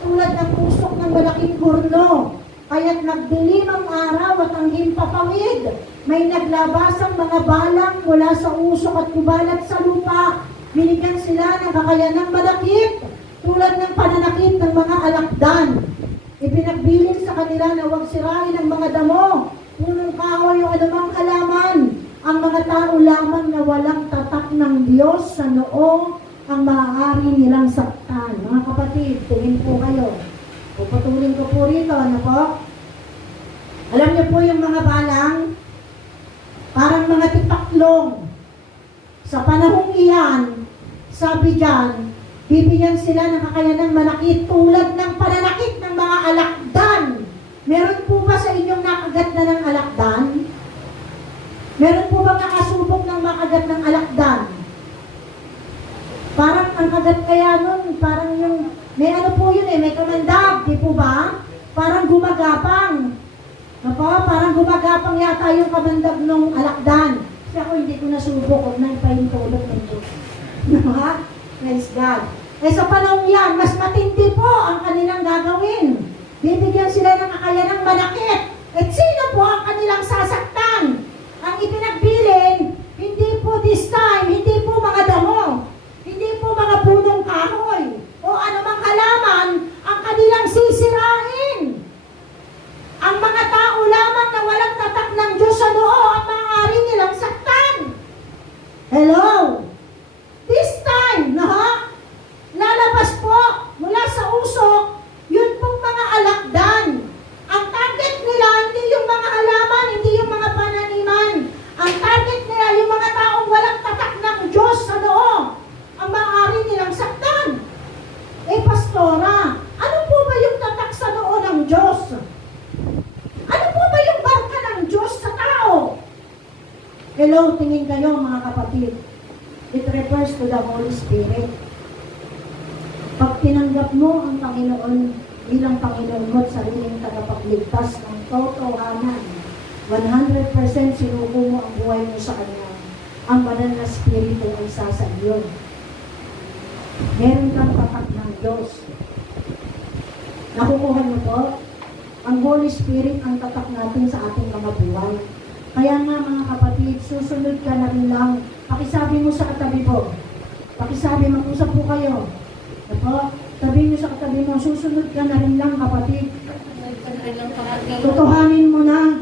tulad ng usok ng malaking kurno. Kaya't nagdilim ang araw at ang himpapawid. May naglabasang mga balang mula sa usok at kubalat sa lupa. Binigyan sila ng kakayanang malakip, tulad ng pananakit ng mga alakdan. Ipinagbilin sa kanila na huwag sirain ang mga damo, punong kahoy o anumang halaman. Ang mga tao lamang na walang tatak ng Diyos sa noo ang maaari nilang saktan. Mga kapatid, tingin po kayo. Puputulin ko po rito, ano po? Alam niyo po yung mga balang, parang mga tipaklong. Sa panahong iyan, sabi diyan, bibigyan sila ng kakayanang manakit tulad ng pananakit ng mga alakdan. Meron po ba sa inyong nakagat na ng alakdan? Meron po ba nakasubok ng makagat ng alakdan? Parang ang kagat kaya nun, parang yung, may ano po yun may kamandag. di po ba? Parang gumagapang. Ako, parang gumagapang yata yung kamandag ng alakdan. Kasi ako hindi ko nasubok, huwag na ipahintulot ng Diyos. Diba? Praise God. Eh sa panahon yan, mas matindi po ang kanilang gagawin. Bibigyan sila ng kakayanang manakit. At sino po ang kanilang sasaktan? Ang ipinagbilin, hindi po this time, hindi po mga damo, hindi po mga punong kahoy, o anumang halaman ang kanilang sisirain. Ang mga tao lamang na walang tatak ng Diyos sa noo ang maaari nilang saktan. Hello? This time, lalabas po mula sa usok, yun pong mga alakdan. Ang target nila, hindi yung mga halaman, hindi yung mga pananiman. Ang target nila, yung mga taong walang tatak ng Diyos sa noo ang maaari nilang saktan. Eh, Pastora, ano po ba yung tatak sa noo ng Diyos? Ano po ba yung barka ng Diyos sa tao? Hello, tingin kayo mga kapatid. It refers to the Holy Spirit. Pag tinanggap mo ang Panginoon bilang Panginoon mo at sariling tagapagligtas ng totohanan, 100% sinuko mo ang buhay mo sa Kanya, ang banal na Espiritu ay sa iyo. Meron kang tatak ng Diyos. Nakukuha mo po? Ang Holy Spirit ang tatak natin sa ating mga buhay. Kaya nga mga kapatid, susunod ka na rin lang. Pakisabi mo sa katabi mo. Pakisabi, mag-usap po kayo. Ako, sabihin mo sa katabi mo, susunod ka na rin lang kapatid. Tutuhanin mo na.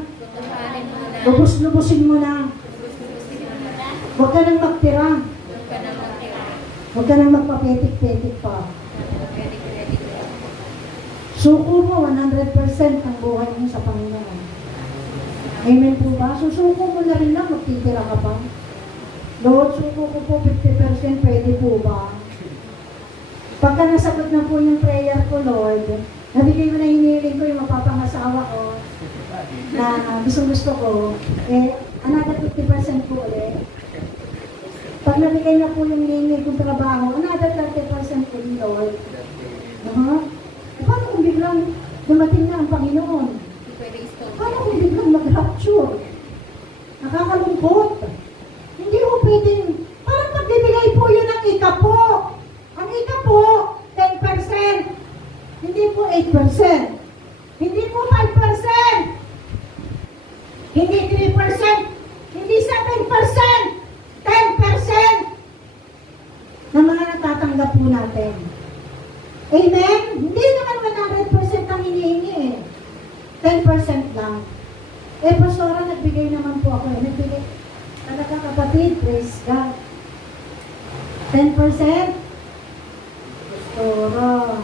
Lubos-lubusin mo na. Huwag ka nang magtira. Huwag ka nang magpapetik-petik pa. Suko mo 100% ang buhay mo sa Panginoon. Amen po ba? Susuko mo na rin lang, magtitira ka pa. Lord, suko ko po 50%, pwede po ba? Pagka nasagot na po yung prayer ko, Lord, nabigay mo na hinihiling ko yung mapapangasawa ko na gusto ko, eh, another 50% po ulit. Pag nabigay na po yung hinihiling kong trabaho, another 30% po din, Lord. Paano kung biglang dumating na ang Panginoon? Paano kung biglang mag-rapture? Nakakalungkot. Hindi po pwedeng, parang magbibigay po yun ng ika-po. Ang ika-po, 10%. Hindi po 8%. Hindi po 5%. Hindi 3%. Hindi 7%. 10% na mga natatanggap po natin. Amen? Hindi naman 100% ang hinihingi eh. 10% lang. Eh, Pastora, nagbigay naman po ako eh. Nagbigay. Talaga kapatid, praise God. 10%. Pastora.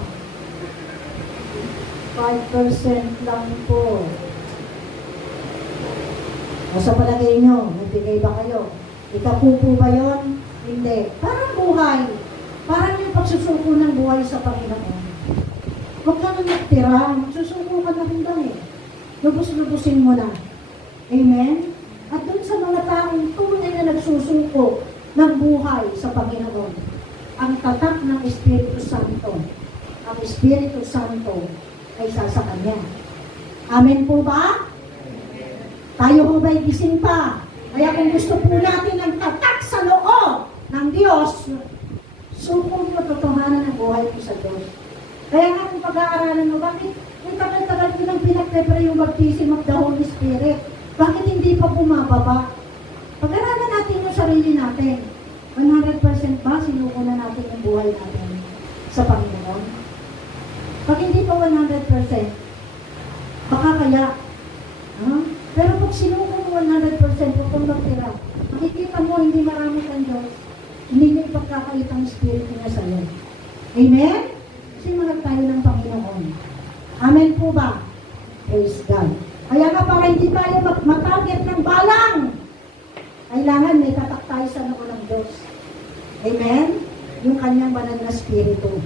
5% lang po. O sa palagay nyo, nagbigay ba kayo? Ikapupo ba yun? Hindi. Parang buhay. Parang yung pagsusuko ng buhay sa Panginoon. Huwag ka na magtira. Magsusuko ka na rin lang eh. Lubos-lubusin mo na. Amen? At dun sa mga taong tunay na nagsusuko ng buhay sa Panginoon, ang tatak ng Espiritu Santo, ang Espiritu Santo ay sa Kanya. Amen po ba? Tayo po ba'y gising pa? Kaya kung gusto po natin ng tatak sa loob ng Diyos, suko mo totohanan ng buhay mo sa Diyos. Kaya nga kung pag-aaralan mo, bakit yung tagal-tagal ko nang pinag-prepare yung baptism of the Holy Spirit? Bakit hindi pa bumababa? Pag-aralan natin yung sarili natin. 100% ba sinuko na natin yung buhay natin sa Panginoon? Pag hindi pa 100%, baka kaya. Pero pag sinuko mo 100%, huwag kang magtira. Makikita mo, hindi marami kang Diyos. Hindi niya ipagkakait ang Spirit niya sa'yo. Amen? Kasi mahal tayo ng Panginoon. Amen po ba? Praise God. Kaya nga para hindi tayo matarget ng balang, kailangan may tatak tayo sa noo ng Diyos. Amen? Yung kanyang banal na Spiritu.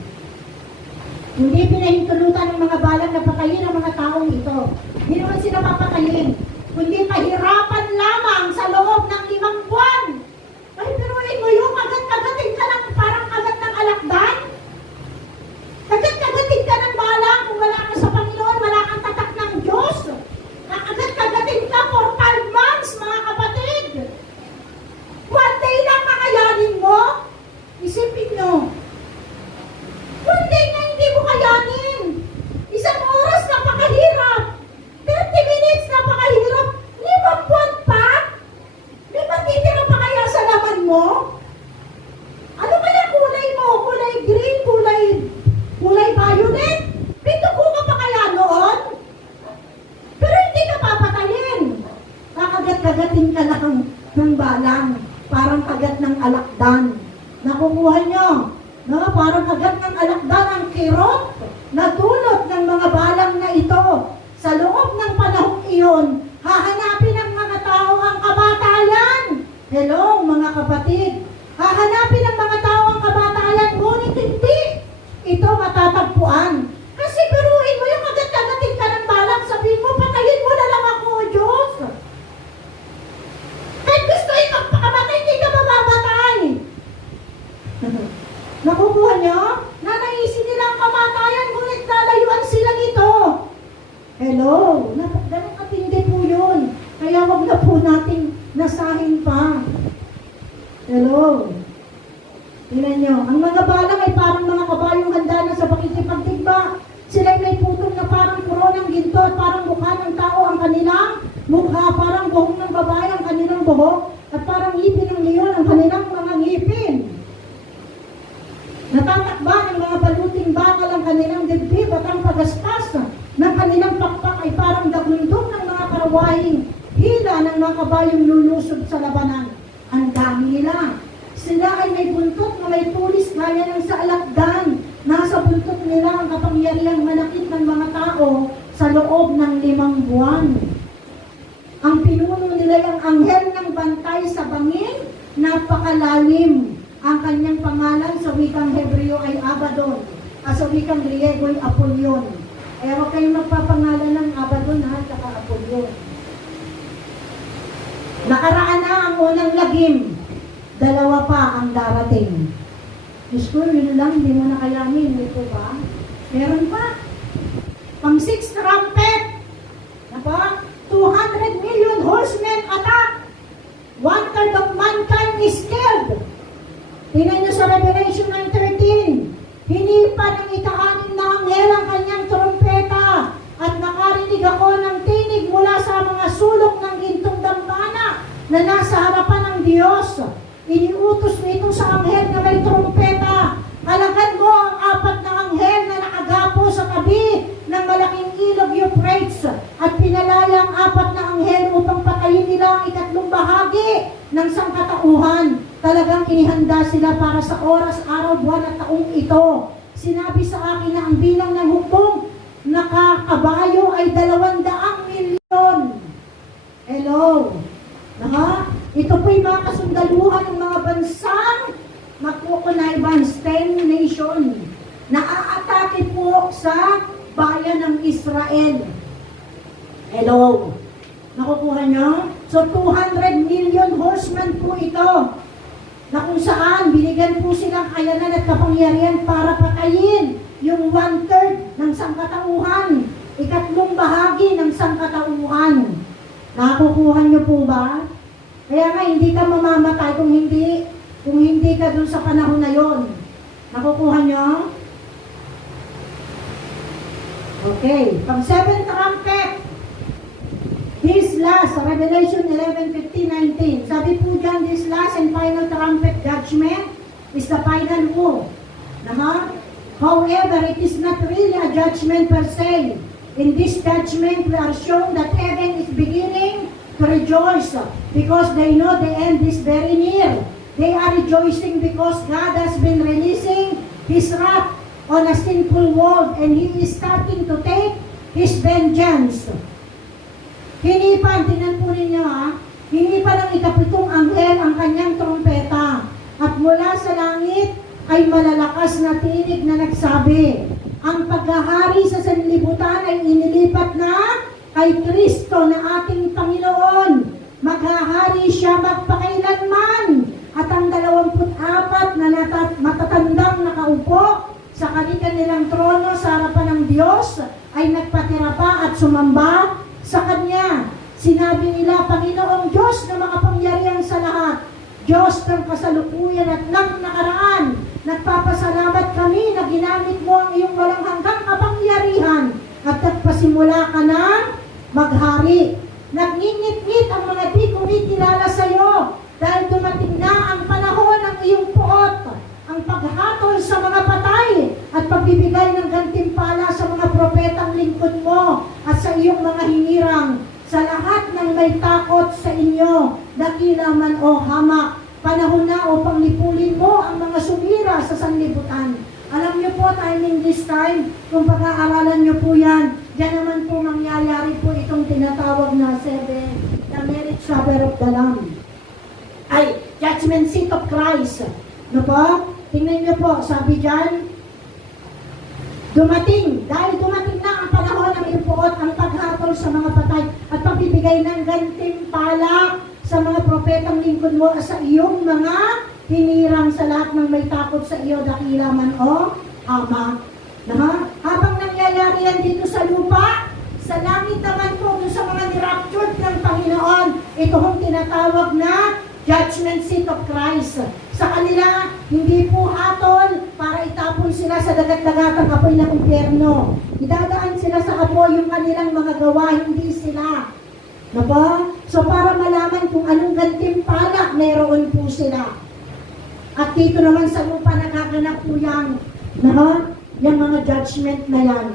Hindi pinahintulutan ng mga balang na patayin ang mga taong ito. Hindi naman sila papatayin. Kundi pahirapan lamang sa loob ng 5 buwan. Ay, pero mo yung agad-agatin ka ng parang agad ng alakdan? Agad-agatin ka ng balang kung wala ka ka lang ng balang, parang kagat ng alakdan. Nakukuha nyo? No? Parang kagat ng alakdan ang kirot na dulot ng mga balang na ito. Sa loob ng panahong iyon, hahanapin ng mga tao ang kabatayan. Hello, mga kapatid. Hahanapin ng mga tao ang kabatayan, ngunit hindi ito matatagpuan. Kasi biruin mo yung kagat-kagatin ka ng balang, sabihin mo, patayin mo na lang ako, O Diyos. Kahit gusto ipagpakamatay, hindi ka mababatay. Nakukuha niyo? Nanaisin nila ang kamatayan, ngunit lalayuan sila nito. Hello? Ganun katindi po yun. Kaya wag na po nating nasahin pa. Hello? Tingnan nyo, ang mga balang ay parang mga kabayong handa na sa pakikipagtigba. Sila'y may putong na parang koronang ginto at parang mukha ng tao ang kanilang mukha, parang buhok ng babae ang kanilang buhok, at parang ngipin ng leon ang kanilang mga ngipin. Natatakba ng mga baluting bakal ang kanilang dibdib at ang pagaspas ng kanilang pakpak ay parang dagundong ng mga karawahing hila ng mga kabayong lulusob sa labanan. Ang dami nila. Sila ay may buntot na may tulis gaya ng sa alakdan. Nasa buntot nila ang kapangyarihang manakit ng mga tao sa loob ng 5 buwan. Ang pinuno nila yung anghel ng bantay sa bangin, napakalalim. Ang kanyang pangalan sa wikang Hebreo ay Abaddon, at sa wikang Griego ay Apollyon. Kaya huwag kayong magpapangalan ng Abaddon at Apollyon. Nakaraan na ang unang lagim. 2 pa ang darating. Diyos ko, yun lang, hindi mo na kayamin. Ito ba? Meron pa. Pang 6th trumpet. Napa? 200 million horsemen attack. 1/3 of mankind is killed. Tingnan nyo sa Revelation 9:13. Hinipa ng ika-6 na anghel ang kanyang trompeta, at nakarinig ako ng tinig mula sa mga sulok ng gintong dambana na nasa harapan ng Diyos. Iniutos nito sa anghel na may trompeta. Alagad mo ang 4 na anghel na nakagapo sa tabi ng malaking ilog Euphrates, at pinalaya ang 4 na anghel upang patayin nila ang 3 bahagi ng sangkatauhan. Talagang inihanda sila para sa oras, araw, buwan at taong ito. Sinabi sa akin na ang bilang ng hukbong nakakabayo ay 200 milyon. Hello? Ito po'y mga kasundaluhan ng mga bansang magkukunaibans, 10 nation, na aatake po sa bayan ng Israel. Hello? Nakukuha nyo? So 200 million horsemen po ito, na kung saan binigyan po silang kayanan at kapangyarihan para patayin yung 1/3 ng sangkatauhan, 3 bahagi ng sangkatauhan. Nakukuha nyo po ba? Kaya nga hindi ka mamamatay kung hindi ka dun sa panahon na yon. Nakukuha nyo? Okay, pang 7th trumpet. This last, Revelation 11:15-19. Sabi po dyan, this last and final trumpet judgment is the final war. However, it is not really a judgment per se. In this judgment, we are shown that heaven is beginning to rejoice because they know the end is very near. They are rejoicing because God has been releasing His wrath on a sinful world, and He is starting to take His vengeance. Hinipan, tingnan po ninyo hinipan ng 7 anghel ang kanyang trompeta, at mula sa langit ay malalakas na tinig na nagsabi, ang paghahari sa sanlibutan ay inilipat na kay Kristo na ating Panginoon. Maghahari siya magpakailanman, at ang 24 na matatandang nakaupo sa kanilang trono sa harapan ng Diyos ay nagpatira pa at sumamba sa Kanya. Sinabi nila, Panginoong Diyos na makapangyarihan sa lahat, Diyos ng kasalukuyan at ng nakaraan, nagpapasalamat kami na ginamit mo ang iyong walang hanggang kapangyarihan at nagpasimula ka ng maghari. Nagngingit-ngit ang mga di kumikilala sa iyo dahil dumating na ang panahon ng iyong puot, ang paghatol sa mga patay at pagbibigay ng gantimpala sa mga propetang lingkod mo at sa iyong mga hinirang. sa lahat ng may takot sa inyo, dakila man o hamak. Panahon na upang lipulin mo ang mga sumira sa sanlibutan. Alam niyo po, timing this time, kung pag-aaralan niyo po yan, diyan naman po mangyayari po itong tinatawag na the marriage supper of the Lamb. Ay, judgment seat of Christ. No po? Tingnan niyo po, sabi diyan, dahil dumating na ang panahon ng ipuot ang paghatol sa mga patay at pagbibigay ng gantimpala sa mga propetang lingkod mo at sa iyong mga hinirang sa lahat ng may takot sa iyo, dakila man o ama. Habang nangyayari yan dito sa lupa, sa langit naman po, sa mga niraptured ng Panginoon, ito hong tinatawag na judgment seat of Christ. Sa kanila, hindi po hatol para itapon sila sa dagat-dagatang apoy ng impyerno. Idadaan sila sa apoy yung kanilang mga gawa, hindi sila. Diba? So para malaman kung anong gantimpala, mayroon po sila. At dito naman sa lupa nagaganap po yan, yung mga judgment na yan.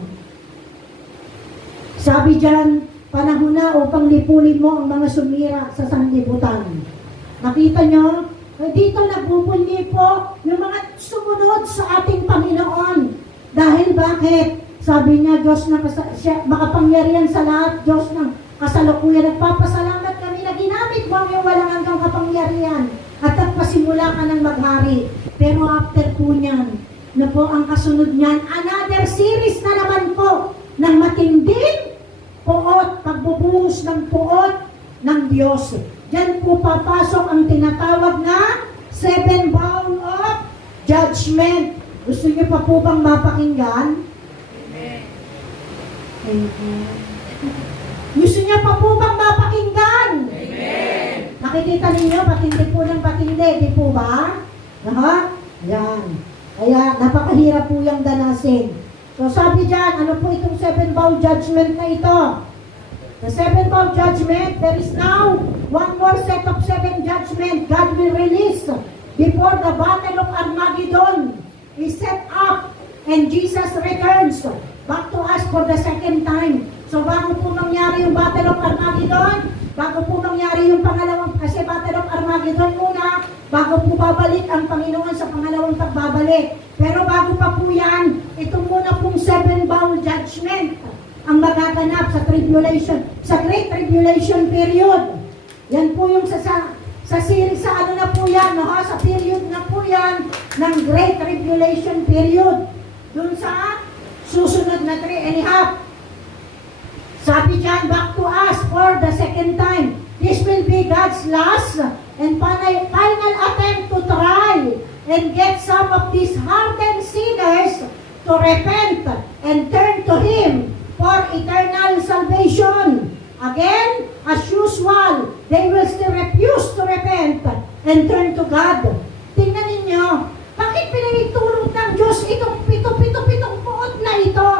Sabi dyan, panahon na upang lipulin mo ang mga sumira sa sanlibutan. Nakita nyo? Dito nagbubunyi po yung mga sumunod sa ating Panginoon. Dahil bakit? Sabi niya, Diyos na makapangyarihan sa lahat, Diyos ng kasalukuyan. Nagpapasalamat kami na ginamit mo ang iyong walang hanggang kapangyarihan at nagpasimula ka ng maghari. Pero after po niyan, na po ang kasunod niyan, another series na naman po ng matinding puot, pagbubuhos ng puot ng Diyos. Diyan po papasok ang tinatawag na 7 bowl of judgment. Gusto niyo pa po bang mapakinggan? Amen. Gusto niyo pa po bang mapakinggan? Amen. Nakikita ninyo, patindi po ng patindi, di po ba? Yan. Kaya napakahirap po yung danasin. So sabi dyan, ano po itong 7 bowl judgment na ito? The 7 bowl judgment, there is now one more set of 7 judgment God will release before the battle of Armageddon is set up and Jesus returns back to us for the second time. So bago po mangyari yung battle of Armageddon, bago po mangyari yung pangalawang, kasi battle of Armageddon muna, bago po babalik ang Panginoon sa pangalawang pagbabalik. Pero bago pa po yan, ito muna pong 7 bowl judgment ang magaganap sa tribulation, sa Great Tribulation period. Yan po yung sa series, sa ano na po yan, sa period na po yan ng Great Tribulation period. Doon sa susunod na 3.5. Sabi dyan, back to us for the second time. This will be God's last and final attempt to try and get some of these hardened sinners to repent and turn to Him for eternal salvation. Again, as usual, they will still refuse to repent and turn to God. Tingnan ninyo, bakit pinitulong ng Diyos itong pitong puot na ito?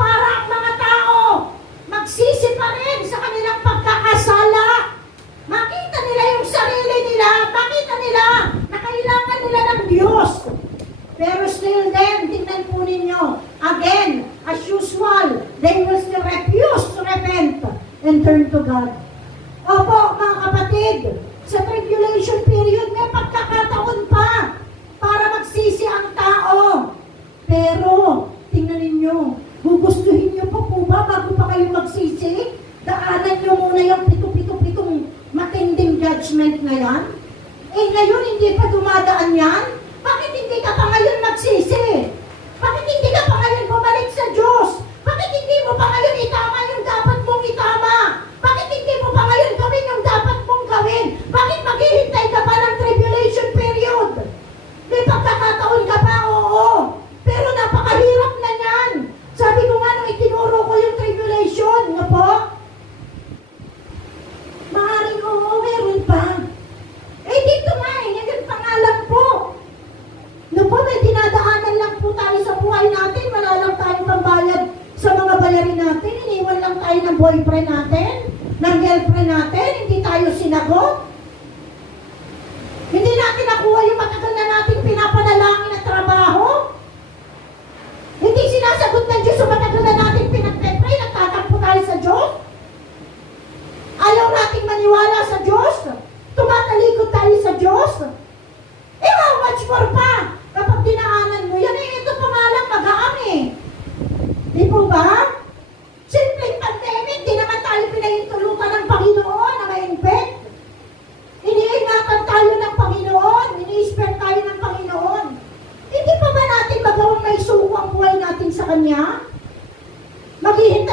Para ang mga tao magsisi pa rin sa kanilang pagkakasala. Makita nila yung sarili nila, makita nila na kailangan nila ng Diyos. Pero still then, tingnan po ninyo, again, as usual, they will still refuse to repent and turn to God. Opo, mga kapatid, sa tribulation period, may pagkakataon pa para magsisi ang tao. Pero, tingnan ninyo, gugustuhin nyo pa po ba bago pa kayo magsisi? Daanan nyo muna yung pitong matinding judgment na yan? Eh ngayon, hindi pa dumadaan yan? Bakit hindi ka pa ngayon magsisi? Bakit hindi ka pa ngayon bumalik sa Diyos? Bakit hindi mo pa ngayon itama yung dapat mong itama? Bakit hindi mo pa ngayon gawin yung dapat mong gawin? Bakit maghihintay ka pa ng tribulation period? May pagkakataon ka pa, oo. Pero napakahirap na yan. Sabi ko nga nung itinuro ko yung tribulation, nga po, maaaring oo, meron pa. Eh dito nga yan yung pangalan po. No po, may dinadaanan lang po tayo sa buhay natin, wala lang tayong pambayad sa mga bayarin natin, iniwan lang tayo ng boyfriend natin, ng girlfriend natin, hindi tayo sinagot. Hindi natin nakuha yung matagal na nating pinapanalangin na trabaho. Hindi sinasagot ng Diyos yung matagal na nating pinagpe-pray, nagtatampo tayo sa Diyos.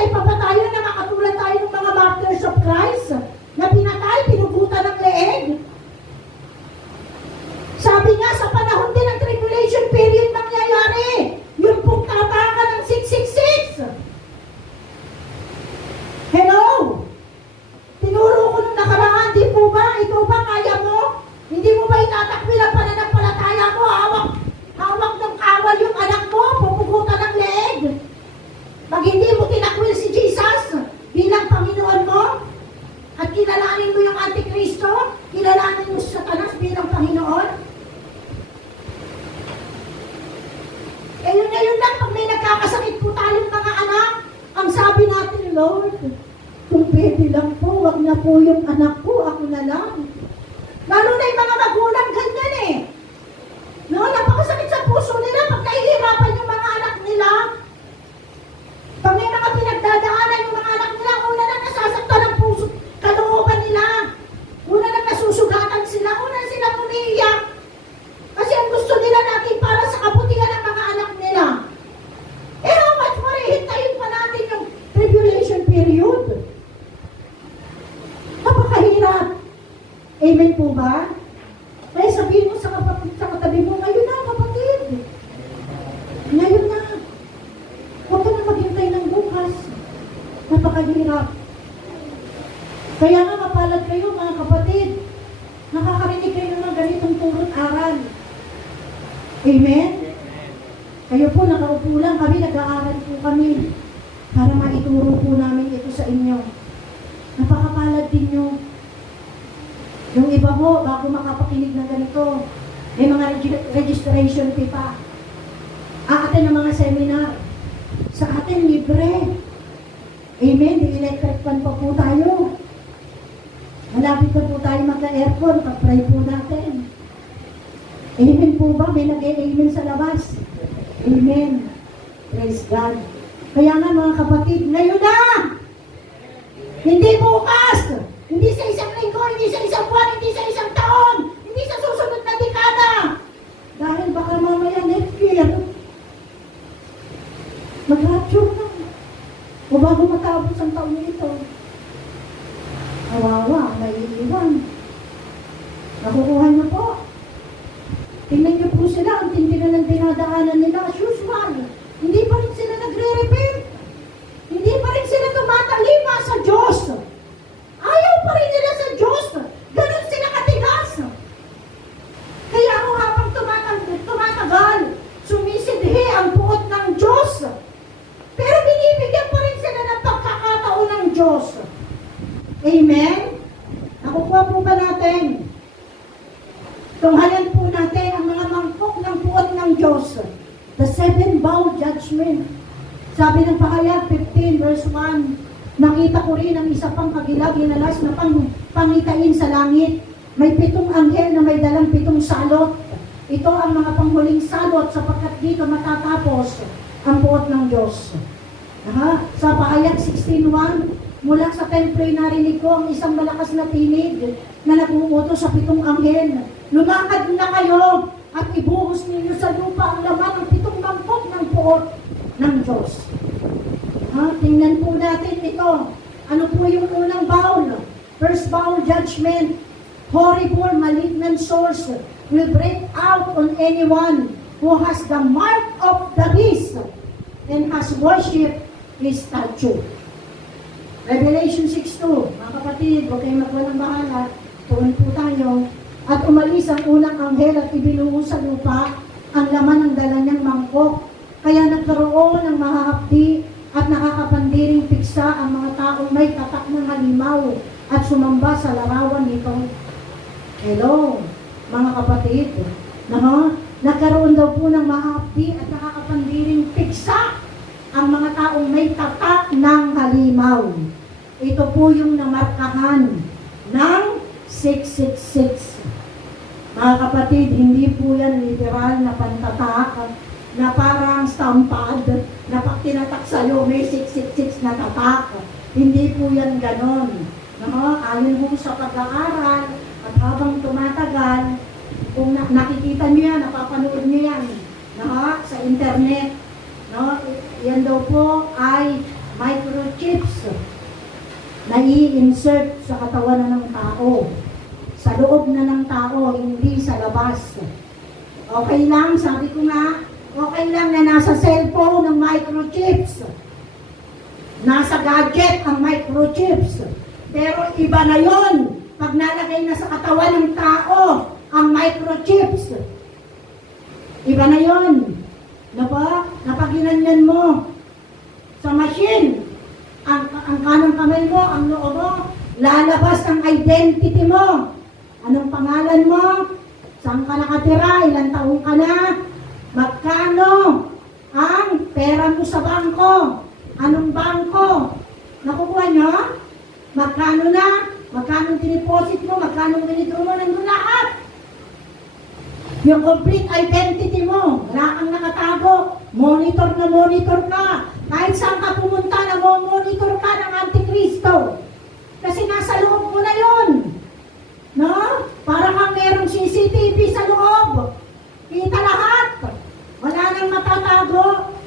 Namatay pa ba tayo na makatulad tayo ng mga martyrs of Christ na pinatay, pinugutan ng leeg? Sabi nga, sa panahon din ng tribulation period mangyayari, yung pong tataka ng 666. Hello? Tinuro ko nung nakaraan, di po ba? Ikaw ba kaya mo? Hindi mo ba itatakwil ang pananampalataya mo? Hawak ng kawal yung anak mo, pupugutan ng leeg. Pag hindi mo tinakwil si Jesus bilang Panginoon mo, at kilalanin mo yung Antikristo, kilalanin mo si Satanas bilang Panginoon, ngayon lang, pag may nagkakasakit po tayong mga anak, ang sabi natin, Lord, kung pwede lang po, wag na po yung anak ko, ako na lang. Lalo na yung mga magulang ganyan eh. No, napakasakit sa puso nila pag nahihirapan yung mga anak nila. Pag may mga pinagdadaanan yung mga anak nila, una na nasasaktan ang puso, kalooban nila. Una na nasusugatan sila, una na sila umiiyak. Kasi ang gusto nila natin para sa kabutihan ng mga anak nila. Eh, how much more hintayin pa natin yung tribulation period? Napakahirap. Amen po ba? Kaya sabihin mo sa katabi mo, ngayon na kapatid. Ngayon na. Huwag ka na maghintay ng bukas. Napakahirap. Kaya nga mapalad kayo mga kapatid. Nakakarinig kayo ng mga ganitong turot aral. Amen? Kayo po, nakaupo lang kami, nag-aaral po kami para maituro po namin ito sa inyo. Napakapalad din nyo. Yung iba ho, bago makapakinig ng ganito, may mga registration fee pa. Aaten ng mga seminar. Sa atin, libre. Amen? Di electric fan pa po tayo. Malapit na po tayo magka-aircon, pag-pray po natin. Amen po ba? May nag-amen sa labas. Amen. Praise God. Kaya nga mga kapatid, ngayon na! Hindi bukas! Hindi sa isang linggo, hindi sa isang buwan, hindi sa isang taon, hindi sa susunod na dekada. Dahil baka mamaya next year, mag-rapture na. O bago matapos ang taon nito, kawawa, naiiwan. Nakukuha niyo po. Tingnan niyo po sila, ang tindi na ng dinadaanan nila as usual. Hindi pa rin sila nagre-repent. Hindi pa rin sila tumatalima sa Diyos. Ayaw pa rin nila sa Diyos. Ganon sila katigas. Kaya ako habang tumatagal, sumisidhi ang puot ng Diyos. Pero binibigyan pa rin sila ng pagkakataon ng Diyos. Amen? Nakukuha po ba natin? Tunghalan po natin ang mga mangkok ng puot ng Diyos. The seven bowl judgment. Sabi ng Pahayag 15 verse 1, nakita ko rin ang isa pang kagilag-inalas na pangitain sa langit. May 7 anghel na may dalang 7 salot. Ito ang mga panghuling salot sapagkat dito matatapos ang puot ng Diyos. Sa Pahayag 16:1, mula sa templo narinig ko ang isang malakas na tinig na nag-uutos sa 7 anghel. Lumakad na kayo at ibuhos ninyo sa lupa ang laman ng 7 mangkok ng puot ng Diyos. Tingnan po natin ito. Ano po yung unang bowl? First bowl, judgment. Horrible, malignant source will break out on anyone who has the mark of the beast and has worshipped his statue. Revelation 6:2. Mga kapatid, huwag kayong magwalang bahala. Tuon po tayo. At umalis ang unang anghel at ibinuhos sa lupa ang laman ng dala niyang mangkok. Kaya nagkaroon ng mahahapdi at nakakapandiring piksa ang mga taong may tatak ng halimaw at sumamba sa larawan nito. Hello, mga kapatid. Nagkaroon daw po ng mahahapdi at nakakapandiring piksa ang mga taong may tatak ng halimaw. Ito po yung namarkahan ng 666. Mga kapatid, hindi po yan literal na pantatak na parang stampad na pag tinatak sa'yo may 666 na tatak. Hindi po yan ganon. Ayon po sa pag-aaral at habang tumatagal, kung nakikita nyo yan, napapanood nyo yan sa internet, yan daw po ay microchip na i-insert sa katawan na ng tao. Sa loob na ng tao, hindi sa labas. Okay lang, sabi ko nga, okay lang na nasa cellphone ang microchips. Nasa gadget ang microchips. Pero iba na yon pag nalagay na sa katawan ng tao ang microchips. Iba na yon. Diba? Napaginanyan mo sa machine, ang kanang kamay mo, ang noo mo, lalabas ang identity mo. Anong pangalan mo? Saan ka nakatira? Ilang taong ka na? Magkano ang pera mo sa bangko? Anong bangko? Nakukuha nyo? Magkano na? Magkano diniposit mo? Magkano withdraw mo? Nandun lahat. Yung complete identity mo. Wala kang nakatago. Monitor na monitor ka. Kahit saan ka pumunta na monitor ka ng Antikristo. Kasi nasa loob mo na yun. No? Para kang merong CCTV sa loob. Kita lahat. Wala nang matatago.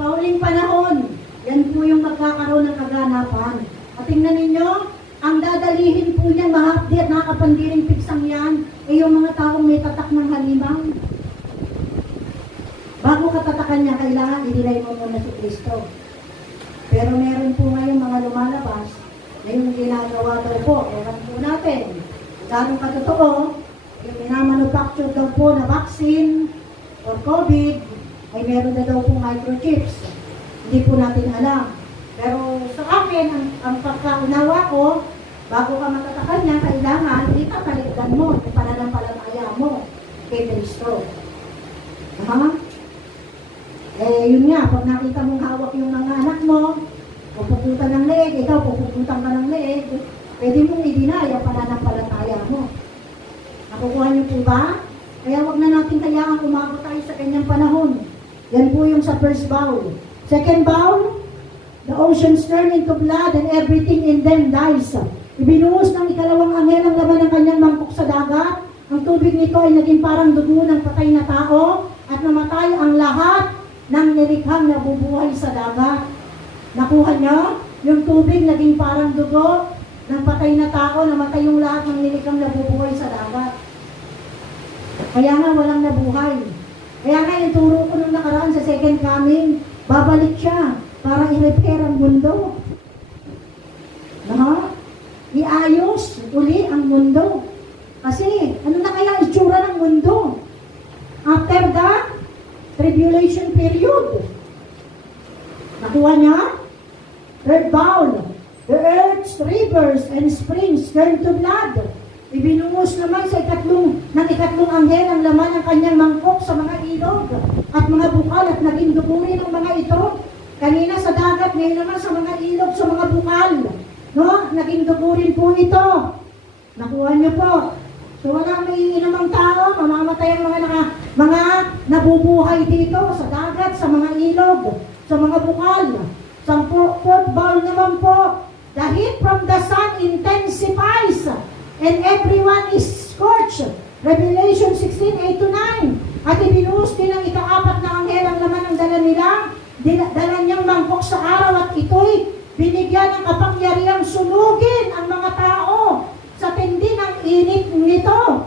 Sa huling panahon, yan po yung magkakaroon ng kaganapan. At tingnan ninyo, ang dadalihin po niyan, mahapdi at nakapandiring piksang yan, yung mga taong may tatak ng halimaw. Bago katatakan niya, kailangan i-delay mo muna si Kristo. Pero meron po ngayon mga lumalabas na yung ginagawa daw po, ewan po natin, ganong katotoo, yung minamanufacture daw po na vaccine or COVID, ay meron na daw po microchips. Hindi po natin alam. Pero sa akin, ang pagkaunawa ko, bago ka matatakan niya, kailangan itataligan mo yung pananampalataya mo kay Kristo. Yun nga, pag nakita mong hawak yung mga anak mo, pupuputan ng leeg, ikaw pupuputan ka ng leeg, pwede mong i-deny ang pananampalataya mo. Nakukuha niyo po ba? Kaya wag na natin kayaan umabot tayo sa kanyang panahon. Yan po yung sa first bowl. Second bowl, the oceans turn into blood and everything in them dies. Ibinuhos ng ikalawang anghel ang laman ng kanyang mangkok sa dagat. Ang tubig nito ay naging parang dugo ng patay na tao at namatay ang lahat ng nilikhang nabubuhay sa dagat. Nakuha niyo? Yung tubig naging parang dugo ng patay na tao, namatay yung lahat ng nilikhang nabubuhay sa dagat. Kaya nga walang nabuhay. Kaya nga yung turo ko nung nakaraan sa second coming, babalik siya para i-repair ang mundo. Iayos uli ang mundo. Kasi, ano na kaya itsura ng mundo? After the tribulation period. Nakuha niya? Third bowl. The earth's rivers and springs turn to blood. Ibinuhos naman sa ikatlong anghel ang laman ng kanyang mangkok sa mga ilog at mga bukal at naging dugo rin ang mga ito. Kanina sa dagat, ngayon naman sa mga ilog, sa mga bukal. No? Naging dugo rin po ito. Nakuha niyo po. So wala may iinamang tao, mamamatay ang mga nabubuhay dito sa dagat, sa mga ilog, sa mga bukal. Sa fourth bowl naman po, the heat from the sun intensifies and everyone is scorched. Revelation 16:8-9. At ibinuhos din ang ika-apat na anghel ang laman ng dala niyang mangkok sa araw at ito'y binigyan ng kapangyarihang sunugin ang mga tao sa tindi ng init nito.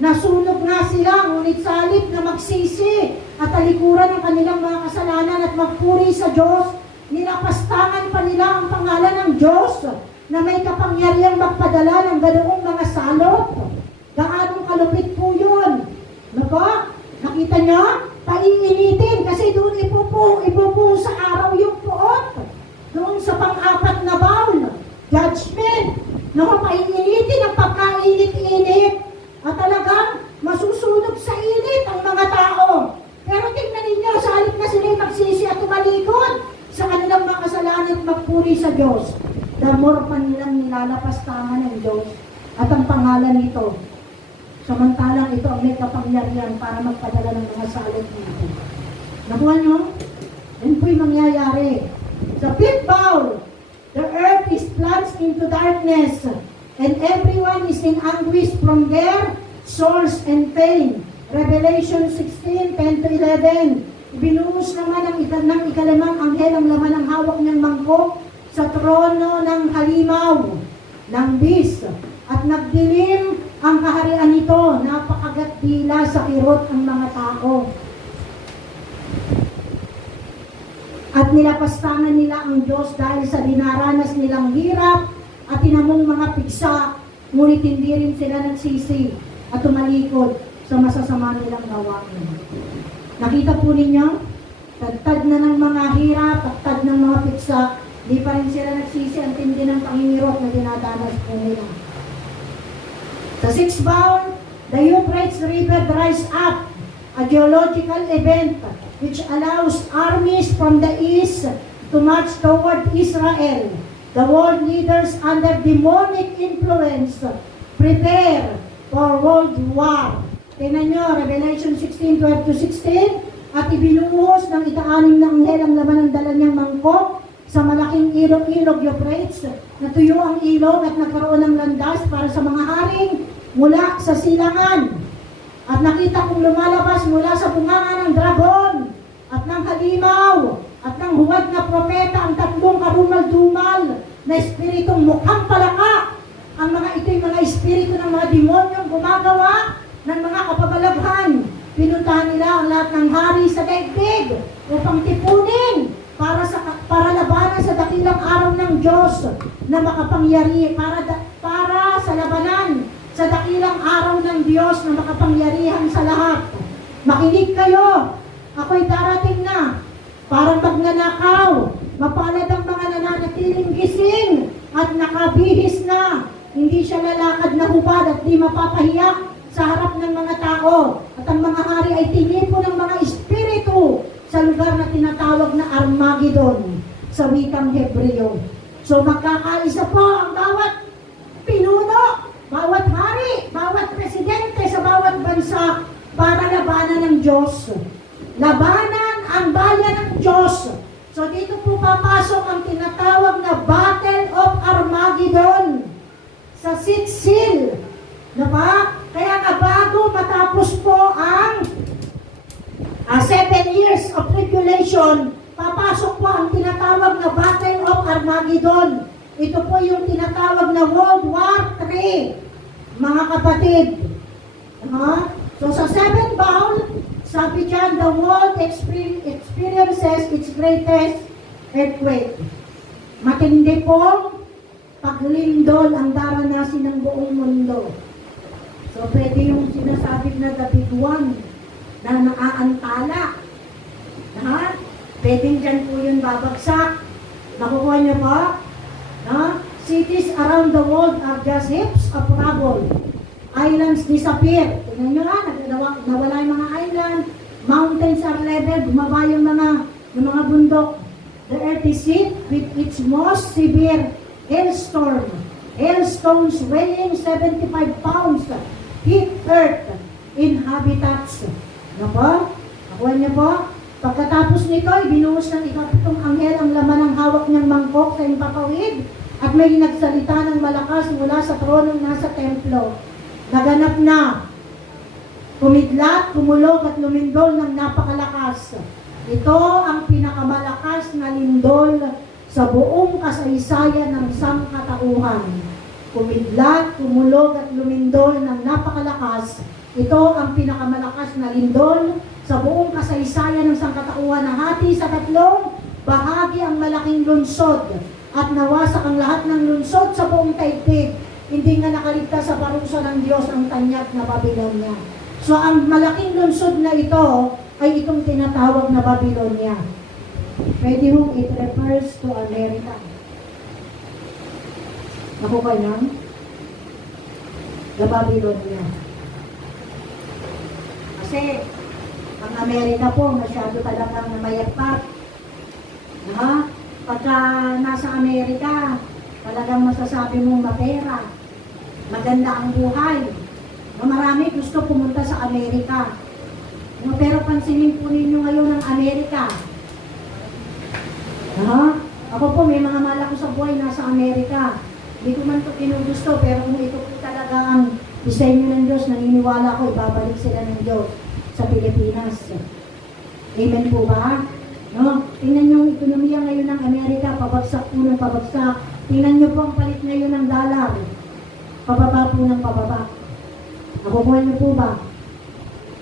Nasunog nga sila, ngunit sa halip na magsisi at talikuran ng kanilang mga kasalanan at magpuri sa Diyos, ninapastangan pa nila ang pangalan ng Diyos na may kapangyarihang magpadala ng ganoong mga salot. Gaanong kalupit po yun? Nako, nakita niyo? Paiinitin kasi doon ipupo sa araw yung puot. Doon sa pang-apat na bowl, judgment. Nako, paiinitin ang pagkainit-init. At talagang masusunog sa init ang mga tao. Pero tingnan ninyo, sa halip na sila magsisi at tumalikod sa kanilang mga kasalanan at magpuri sa Diyos, the more pa nilang nilalapastangan ng Diyos at ang pangalan nito. Samantalang ito ang may kapangyarihan para magpadala ng mga salot nito. Nakuha nyo? Yan po'y mangyayari. Sa fifth bowl, the earth is plunged into darkness and everyone is in anguish from their sores and pain. Revelation 16:10-11. Binuhos naman ng ikalimang anghel ang laman ng hawak niyang mangkok sa sa trono ng halimaw, ng bis, at nagdilim ang kaharian nito, napakagat dila sa kirot ang mga tao. At nilapastangan nila ang Diyos dahil sa dinaranas nilang hirap at tinamong mga pigsa, ngunit hindi rin sila nagsisi at tumalikod sa masasama nilang gawain. Nakita po ninyo, tagtad na ng mga hirap, tagtad ng mga pigsa, di pa rin sila nagsisi, ang tindi ng pangingirot na dinadanas po nila. Sa 6th bound, the Euphrates River dries up, a geological event which allows armies from the east to march toward Israel. The world leaders under demonic influence prepare for world war. Tingnan nyo, Revelation 16:12-16, at ibinuhos ng ika-6 na anghel ang laman ng dala niyang mangkok sa malaking ilog Euphrates, natuyo ang ilog at nagkaroon ng landas para sa mga haring mula sa silangan. At nakita kong lumalabas mula sa bunganga ng dragon at ng halimaw at ng huwad na propeta ang 3 karumal-dumal na espiritong mukhang palaka. Ang mga ito'y mga espiritu ng mga demonyong gumagawa ng mga kapabalaghan. Pinuntahan nila ang lahat ng hari sa daigdig upang tipunin para labanan sa dakilang araw ng Diyos na makapangyari, para sa labanan sa dakilang araw ng Diyos na makapangyarihan sa lahat. Makinig kayo, ako'y darating na, parang magnanakaw, mapalad ang mga nananatiling gising at nakabihis na, hindi siya lalakad na hubad at di mapapahiya sa harap ng mga tao. At ang mga hari ay tinipo ng mga espiritu sa lugar na tinatawag na Armageddon sa wikang Hebreo. So magkakaisa po ang bawat pinuno, bawat hari, bawat presidente sa bawat bansa para labanan ng Diyos. Labanan ang bayan ng Diyos. So dito po papasok ang tinatawag na Battle of Armageddon sa 6th seal. Diba? Kaya nga bago matapos po ang 7 years of tribulation, papasok po ang tinatawag na Battle of Armageddon. Ito po yung tinatawag na World War III, mga kapatid. So sa 7th bound, sabi dyan, the world experiences its greatest earthquake. Matindi pong paglindol ang daranasin ng buong mundo. So pwede yung sinasabi na the big one na naaantala. Pwedeng dyan po yun babagsak. Nakukuha niyo ba? Cities around the world are just heaps of rubble. Islands disappear. Tingnan nyo nawala yung mga island. Mountains are leveled. Bumaba yung mga bundok. The earth is hit with its most severe hailstorm. Hailstones weighing 75 pounds hit earth inhabitants. Ano po? Nakuha niyo po? Pagkatapos nito, ibinuhos ng ika-7 anghel ang laman ng hawak niyang mangkok sa impapawid at may nagsalita ng malakas mula sa tronong nasa templo. Naganap na, kumidlat, kumulog at lumindol ng napakalakas. Ito ang pinakamalakas na lindol sa buong kasaysayan ng sangkatauhan. Kumidlat, kumulog at lumindol ng napakalakas. Ito ang pinakamalakas na lindol sa buong kasaysayan ng sangkatauhan na hati sa 3 bahagi ang malaking lunsod at nawasak ang lahat ng lunsod sa buong daigdig. Hindi nga nakaligtas sa parusa ng Diyos ang tanyag na Babylonia. So ang malaking lunsod na ito ay itong tinatawag na Babylonia. Pwede hong it refers to America. Nakuha niyo? The Babylonia. Kasi ang Amerika po, masyado talagang mayagpag. Pagka nasa Amerika, talagang masasabi mong mapera. Maganda ang buhay. Marami gusto pumunta sa Amerika. Pero pansinin po ninyo ngayon ng Amerika. Ako po, may mga malak ko sa buhay nasa Amerika. Hindi ko man ito pinugusto, pero kung ito po talaga ang disenyo ng Diyos, naniniwala ko, ibabalik sila ng Diyos sa Pilipinas. Amen po ba? No? Tingnan nyo yung ekonomiya ngayon ng Amerika, pabagsak po ng pabagsak. Tingnan nyo po ang palit ngayon ng dollar. Pababa po ng pababa. Nakukuha nyo po ba?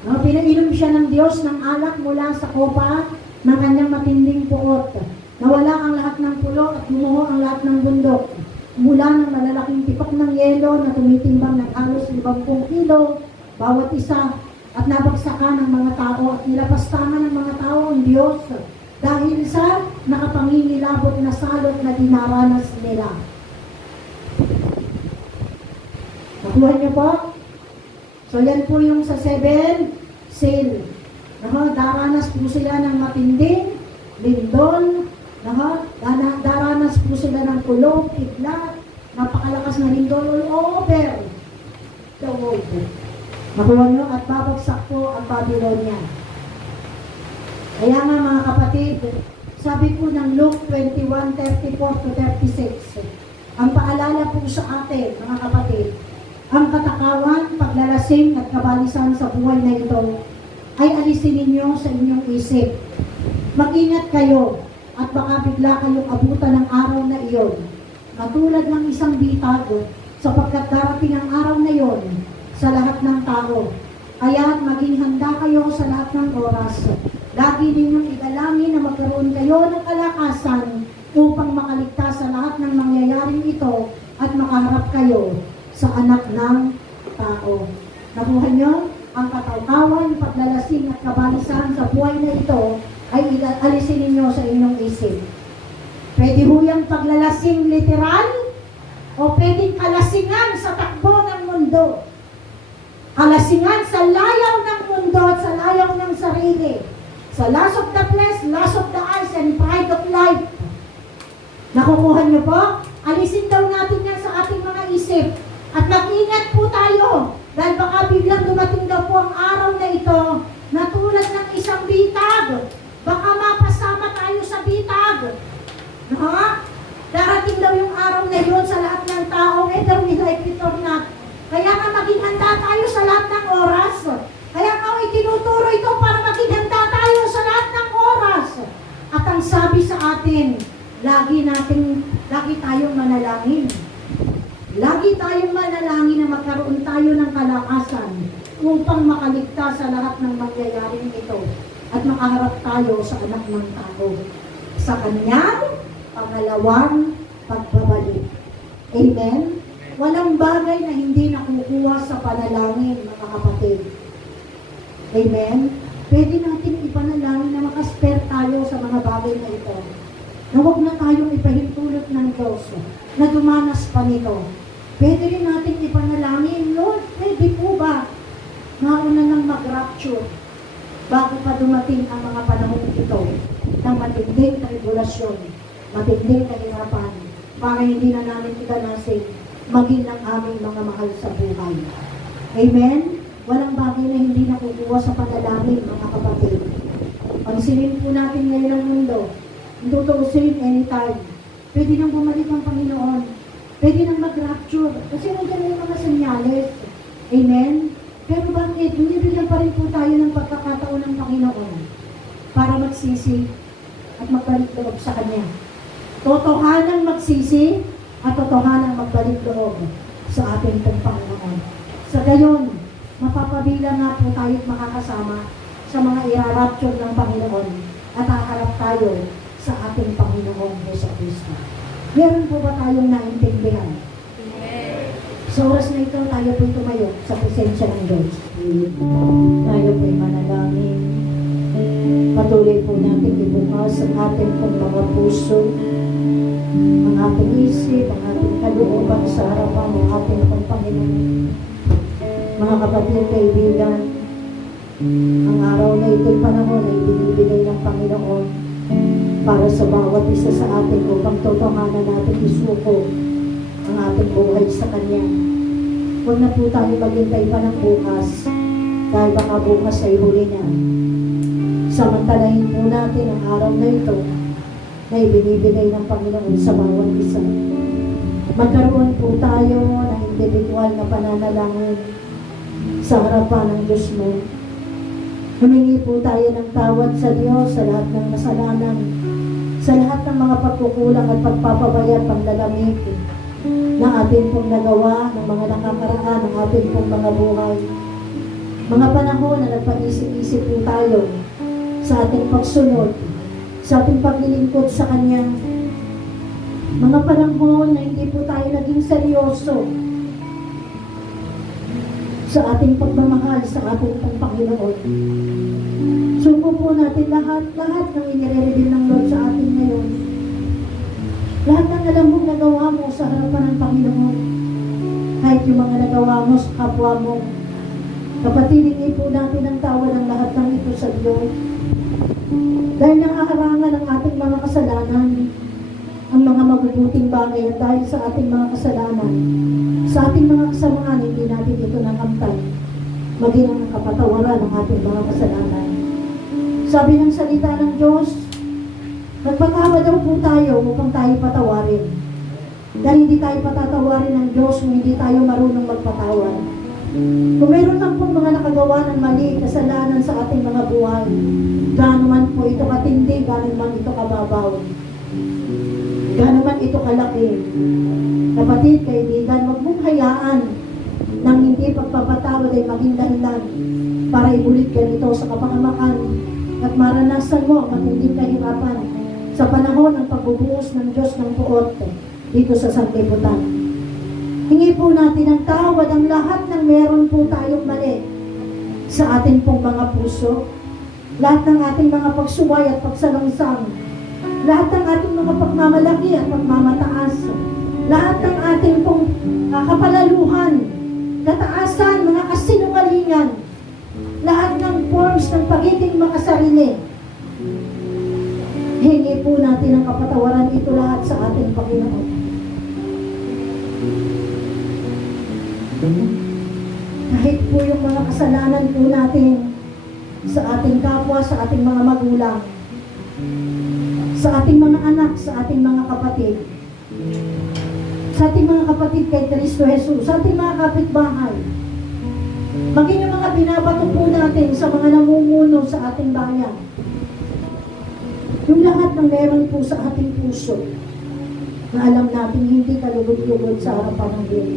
No? Pinainom siya ng Diyos ng alak mula sa kopa ng kanyang matinding puot. Nawala ang lahat ng pulo at gumuho ang lahat ng bundok. Mula ng malalaking tipok ng yelo na tumitimbang ng halos 50 kilo, bawat isa, at nabagsakan ng mga tao at nilapastangan ng mga tao ang Diyos dahil sa nakapangingilabot na salot na dinaranas nila. Nakuha niyo po? So yan po yung sa 7 seal. Daranas po sila ng matinding lindol. Daranas po sila ng kulog, kidlat, napakalakas na lindol all over the world. Nakuha nyo at babagsak po ang Babylonia. Kaya nga mga kapatid, sabi po ng Luke 21:34-36, ang paalala po sa atin, mga kapatid, ang katakawan, paglalasing at kabalisan sa buhay na ito ay alisin ninyo sa inyong isip. Mag-ingat kayo at baka bigla kayong abutan ng araw na iyon. Katulad ng isang bitag, sapagkat darating ang araw na iyon sa lahat ng tao. Kaya maging handa kayo sa lahat ng oras. Lagi ninyong igalangin na magkaroon kayo ng kalakasan upang makaligtas sa lahat ng mangyayaring ito at makaharap kayo sa anak ng tao. Nabuhay nyo? Ang katawkawan, paglalasing at kabalisan sa buhay na ito ay alisin ninyo sa inyong isip. Pwede ho yung paglalasing literal o pwedeng kalasingan sa takbo ng mundo. Kalasingan sa layaw ng mundo at sa layaw ng sarili. Sa lust of the flesh, lust of the eyes, and pride of life. Nakukuha niyo po? Alisin daw natin yan sa ating mga isip. At mag-ingat po tayo. Dahil baka biglang dumating daw po ang araw na ito na tulad ng isang bitag. Baka mapasama tayo sa bitag. Darating daw yung araw na yun sa lahat ng tao, whether we like it or not. Kaya nga maging handa tayo sa lahat ng oras. Kaya nga itinuturo ito para maging handa tayo sa lahat ng oras. At ang sabi sa atin, lagi tayong manalangin. Lagi tayong manalangin na magkaroon tayo ng kalakasan upang makaligtas sa lahat ng mangyayaring ito at makaharap tayo sa anak ng tao sa kanyang pangalawang pagbabalik. Amen? Walang bagay na hindi nakukuha sa panalangin, mga kapatid. Amen? Pwede natin ipanalangin na makaspare tayo sa mga bagay na ito. Na huwag na tayong ipahintulot ng Diyos na dumanas pa nito. Pwede rin natin ipanalangin, Lord, pwede po ba mauna nang mag-rapture bago pa dumating ang mga panahon ito ng matinding tribulasyon, matinding kahirapan, para hindi na namin iganasin maging ng aming mga mahal sa buhay. Amen? Walang bagay na hindi nakukuha sa panalangin, mga kapatid. Pansinin po natin ngayon ang mundo. Tutuusin anytime. Pwede nang bumalik ang Panginoon. Pwede nang mag-rapture. Kasi nandiyan na yung mga senyales. Amen? Pero bakit? Binibigyan pa rin po tayo ng pagkakataon ng Panginoon para magsisi at magbalik loob sa Kanya. Totohanang magsisi at totohanang magbalik loob sa ating Panginoon. Sa gayon, mapapabilang nga po tayo at makakasama sa mga irarapture ng Panginoon at haharap tayo sa ating Panginoong Jesucristo. Meron po ba tayong naintindihan? Sa oras na ito, tayo po'y tumayo sa presensya ng Diyos. Tayo po'y manalangin. Patuloy po natin ibukas ang ating mga puso, ang ating isip, ang ating kalooban sa harapan ng ating Panginoon. Mga kapatid, kaibigan, ang araw na ito'y panahon ay binibigay ng Panginoon para sa bawat isa sa atin upang totohanan natin isuko ang ating buhay sa Kanya. Huwag na po tayo maghintay pa ng bukas dahil baka bukas ay huli na. Samantalahin po natin ang araw na ito na ibinibigay ng Panginoon sa bawat isa. Magkaroon po tayo ng individual na pananalangin sa harapan ng Diyos mo. Humingi po tayo ng tawad sa Diyos sa lahat ng kasalanan, sa lahat ng mga pagkukulang at pagpapabaya at panlalamig na ating pong nagawa ng mga nakakaraan ng ating pong mga buhay. Mga panahon na nagpaisip-isip po tayo sa ating pagsunod, sa ating paglilingkod sa Kanya. Mga panahon na hindi po tayo naging seryoso sa ating pagmamahal sa ating pong Panginoon. Suko po natin lahat ng inire-reveal ng Lord sa atin ngayon. Lahat ng alam mong nagawa mo sa harapan ng Panginoon. Kahit yung mga nagawa mo sa kapwa mo. Kapatid, hindi po natin ang tawad ang lahat ng ito sa Diyos. Dahil nangaharangan ang ating mga kasalanan, ang mga mabubuting bagay at dahil sa ating mga kasalanan, sa ating mga kasamaan, hindi natin ito nakamtan. Maging ang kapatawaran ng ating mga kasalanan. Sabi ng salita ng Diyos, magpatawa daw po tayo upang tayo patawarin. Dahil hindi tayo patatawarin ng Diyos kung hindi tayo marunong magpatawar. Kung mayroon lang pong mga nakagawa ng mali, kasalanan sa ating mga buhay, gaano man po ito katindi, gaano man ito kababaw, gaano man ito kalaki. Kapatid, kaibigan, huwag mong hayaan nang hindi pagpapatawad ay maging dahilan para ibulit ka nito sa kapahamakan at maranasan mo ang matinding kahirapan sa panahon ng pagbubuhos ng Diyos ng puot dito sa sanlibutan. Hingi po natin ang tawad ang lahat ng meron po tayong mali sa ating pong mga puso, lahat ng ating mga pagsuway at pagsalangsang, lahat ng ating mga pagmamalaki at pagmamataas, lahat ng ating pong kapalaluhan, kataasan, mga kasinungalingan, lahat ng forms ng pagiging makasarili. Hingi po natin ang kapatawaran ito lahat sa ating Panginoon. Kahit po yung mga kasalanan po natin sa ating kapwa, sa ating mga magulang, sa ating mga anak, sa ating mga kapatid, sa ating mga kapatid kay Kristo Jesus, sa ating mga kapitbahay, maging yung mga binabato po natin sa mga namumuno sa ating bayan, yung lahat ng meron po sa ating puso na alam natin hindi kalugod-lugod sa harapan ng Diyos.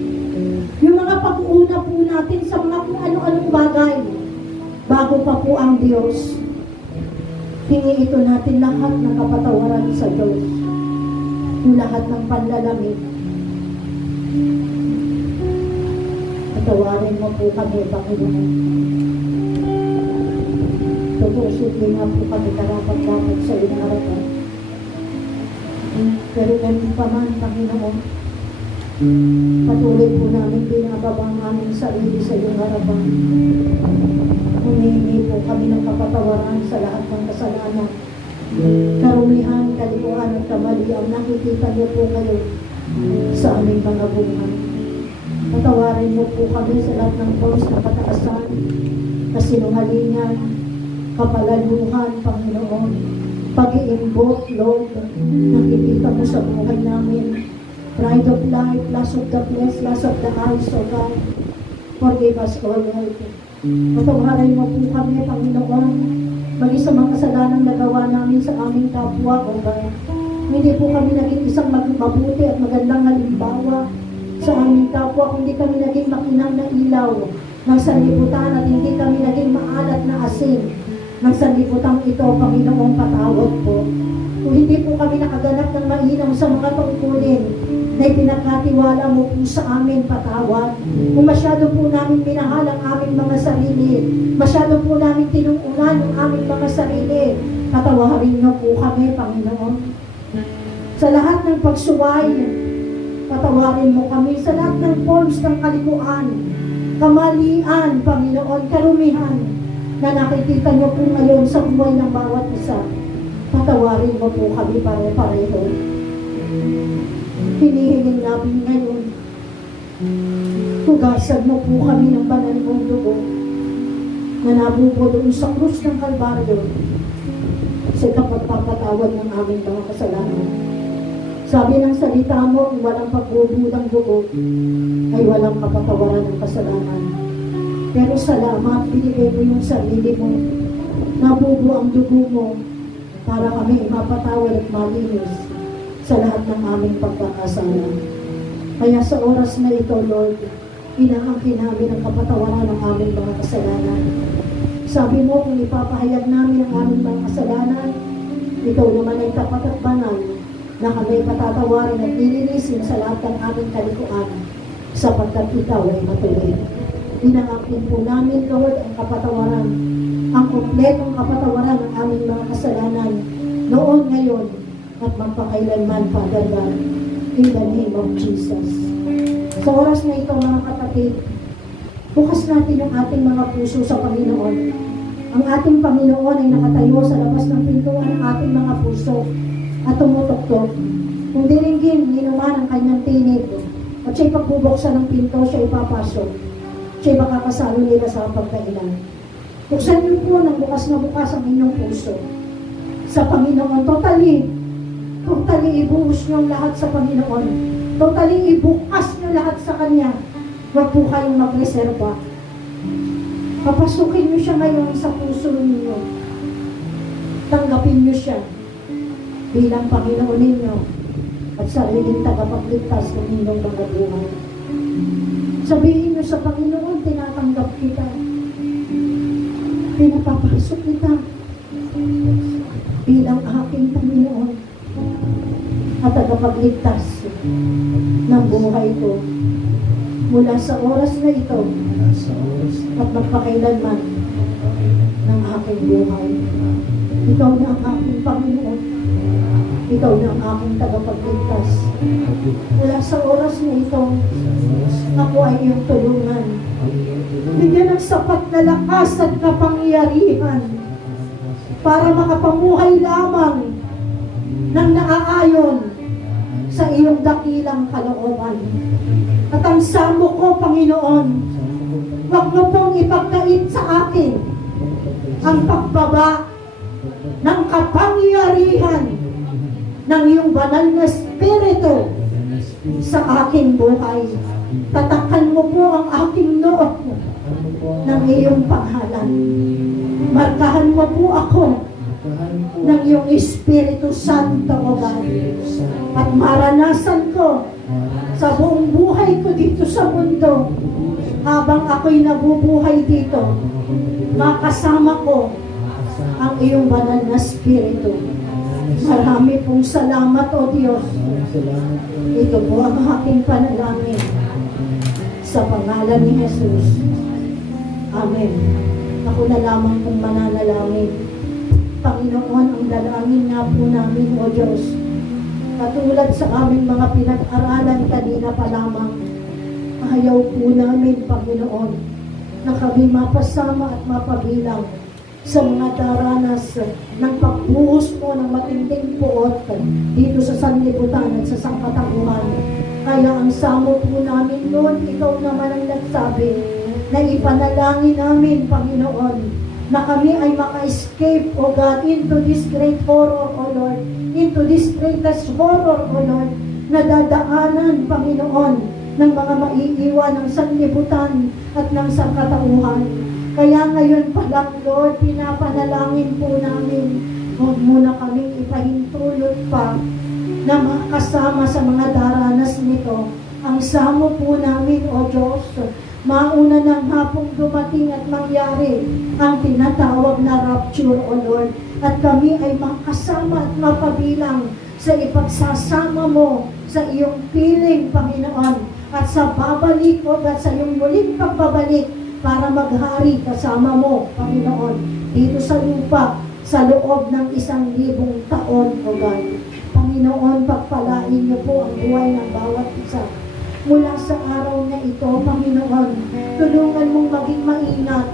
Yung mga pag-uuna po natin sa mga kung ano-anong bagay bago pa po ang Diyos, hingi ito natin lahat ng kapatawaran sa Diyos. Yung lahat ng panlalamig. Patawarin mo po kami, Panginoon. Tutusutin nga po kami karapat-dapat sa iyong harapan. Pero ganun pa man, Panginoon, patuloy po namin binababa ang aming sarili sa iyong harapan. Humingi po kami ng kapatawaran sa lahat ng kasalanan. Karumihan, kalikuan at kamali ang nakikita niyo po ngayon sa aming mga buhay. Patawarin mo po kami sa lahat ng forms na kataasan, kasinungalingan, kapalaluhan, Panginoon, pag-iimbot, Lord, nakikita mo sa buhay namin. Pride of life, lust of the flesh, lust of the eyes, O God. Forgive us all, Lord. Patawarin mo po kami, Panginoon, mali sa mga kasalanang nagawa namin sa aming kapwa, O God. Hindi po kami naging isang mabuti at magandang halimbawa sa aming kapwa, kundi kami naging makinang na ilaw ng sanlibutan at hindi kami naging maalat na asin ng sanlibutan ito, Panginoong patawad po. Kung hindi po kami nakaganap ng mainam sa mga tungkulin na ipinagkatiwala mo po sa amin, patawad. Kung masyado po namin minahal ang aming mga sarili, masyado po namin tinungunan ang aming mga sarili, patawarin mo po kami, Panginoon. Sa lahat ng pagsuway, patawarin mo kami. Sa lahat ng forms ng kalikuan, kamalian, Panginoon, karumihan, na nakikita niyo po ngayon sa buhay ng bawat isa, patawarin mo po kami pare-pareho. Hinihiling namin ngayon, hugasan mo po kami ng banal mong dugo na nabubo doon sa krus ng Kalbaryo sa kapagpapatawad ng aming mga kasalanan. Sabi ng salita mo, kung walang pagbubudang dugo, ay walang kapatawaran ng kasalanan. Pero salamat, binigay mo yung sarili mo nabubo ang dugo mo para kami mapatawad at malinis sa lahat ng aming pagkakasala. Kaya sa oras na ito, Lord, inaangkin namin ang kapatawaran ng aming mga kasalanan. Sabi mo, kung ipapahayag namin ang aming mga kasalanan, ikaw naman ay tapat at banal na kami patatawarin at nilinisin sa lahat ng aming kalikuan, sapagkat ikaw ay matuwid. Inaangkin po namin, Lord, ang kapatawaran, ang kompletong kapatawaran ng aming mga kasalanan noon, ngayon, at magpakailanman, Father God, in the name of Jesus. Sa oras na ito, mga kapatid, bukas natin yung ating mga puso sa Panginoon. Ang ating Panginoon ay nakatayo sa labas ng pintuan ng ating mga puso at tumutok-tok. Kung diringgin, ninuman ang kanyang tinig at siya'y pagbubuksan ng pinto, siya'y papasok. Siya'y makakasalo nila sa pagkailan. Buksan niyo po ng bukas na bukas ang inyong puso sa Panginoon. Totally ibuhos niyo lahat sa Panginoon. Totally ibukas niyo lahat sa Kanya. Huwag po kayong magreserba. Papasukin niyo siya ngayon sa puso ninyo. Tanggapin niyo siya bilang Panginoon ninyo at sariling tagapagligtas ng inyong mga buhay. Sabihin niyo sa Panginoon, tinatanggap kita. Pinapapasok kita bilang aking Panginoon at tagapagligtas ng buhay ko mula sa oras na ito at magpakailanman ng aking buhay. Ikaw na ang aking Panginoon. Ikaw na ang aking tagapagligtas. Mula sa oras na ito, ako ay iyong tulungan. Bigyan ng sapat na lakas at kapangyarihan para makapamuhay lamang ng naaayon sa iyong dakilang kalooban. At ang samo ko, Panginoon, huwag mo pong ipagkait sa akin ang pagbaba ng kapangyarihan ng iyong banal na Espiritu sa aking buhay. Tatakan mo po ang aking noo ng iyong pangalan. Markahan mo po ako ng iyong Espiritu Santo, O God. At maranasan ko sa buong buhay ko dito sa mundo, habang ako'y nabubuhay dito, makasama ko ang iyong banal na Espiritu. Marami pong salamat, O Diyos. Ito po ang aking panalangin sa pangalan ni Jesus. Amen. Ako na lamang pong mananalangin. Panginoon, ang dalangin nga po namin, O Diyos, katulad sa aming mga pinag-aralan kanina pa lamang, ayaw po namin, Panginoon, na kami mapasama at mapabilang sa mga daranas ng pagbuhos mo ng matinding puot dito sa sanlibutan at sa sangkatauhan. Kaya ang samo po namin noon, ikaw naman ang nagsabi na ipanalangin namin, Panginoon, na kami ay maka-escape, O God, into this great horror, O Lord, into this greatest horror, O Lord, na dadaanan, Panginoon, ng mga maiiwan ng sanlibutan at ng sangkatauhan. Kaya ngayon pa lang, Lord, pinapanalangin po namin, huwag muna kaming ipahintulot pa na makasama sa mga daranas nito. Ang samo po namin, O Diyos, mauna ng hapong dumating at mangyari ang tinatawag na rapture, O Lord. At kami ay makasama at mapabilang sa ipagsasama mo sa iyong piling, Panginoon, at sa babalik, O God, sa iyong muling pagbabalik para maghari kasama mo, Panginoon, dito sa lupa, sa loob ng 1,000 taon, O God. Panginoon, pagpalain niyo po ang buhay ng bawat isa. Mula sa araw na ito, Panginoon, tulungan mong maging maingat,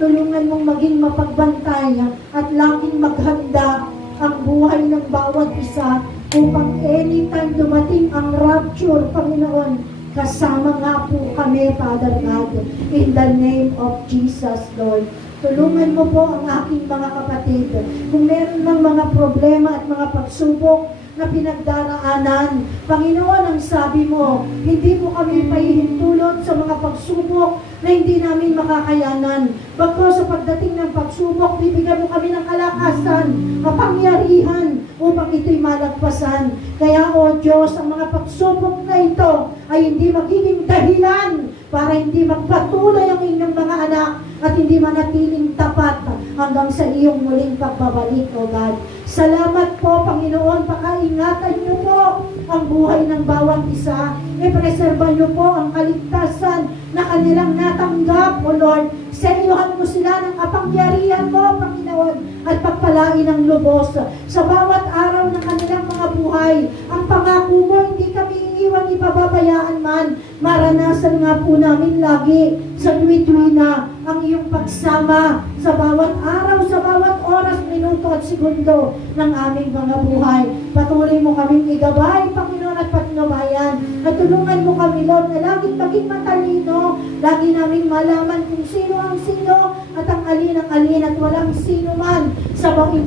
tulungan mong maging mapagbantay, at laging maghanda ang buhay ng bawat isa upang anytime dumating ang rapture, Panginoon, kasama nga po kami, Father God, in the name of Jesus, Lord. Tulungan mo po ang aking mga kapatid. Kung meron ng mga problema at mga pagsubok na pinagdaraanan. Panginoon, ang sabi mo, hindi mo kami pahihintulot sa mga pagsubok na hindi namin makakayanan. Bagkus sa pagdating ng pagsubok, bibigyan mo kami ng kalakasan, kapangyarihan, upang ito'y malagpasan. Kaya, O Diyos, ang mga pagsubok na ito ay hindi magiging dahilan para hindi magpatuloy ang inyong mga anak at hindi manatiling tapat hanggang sa iyong muling pagbabalik, O God. Salamat po, Panginoon, pakaingatan niyo po ang buhay ng bawat isa. I-preserva niyo po ang kaligtasan na kanilang natanggap, O Lord. Sa iyohan mo sila ng kapangyarihan mo, Panginoon, at pagpalain ng lubos sa bawat araw ng kanilang mga buhay. Ang pangako mo, hindi kami iiwan, ipababayaan man. Maranasan nga po namin lagi sa tuwi-tuwi na ang iyong pagsama sa bawat araw, sa bawat oras, minuto at segundo ng aming mga buhay. Patuloy mo kaming igabay, Panginoon, at patnubayan. At tulungan mo kami, Lord, na laging maging matalino, lagi naming malaman kung sino ang sino at ang alin at walang sino man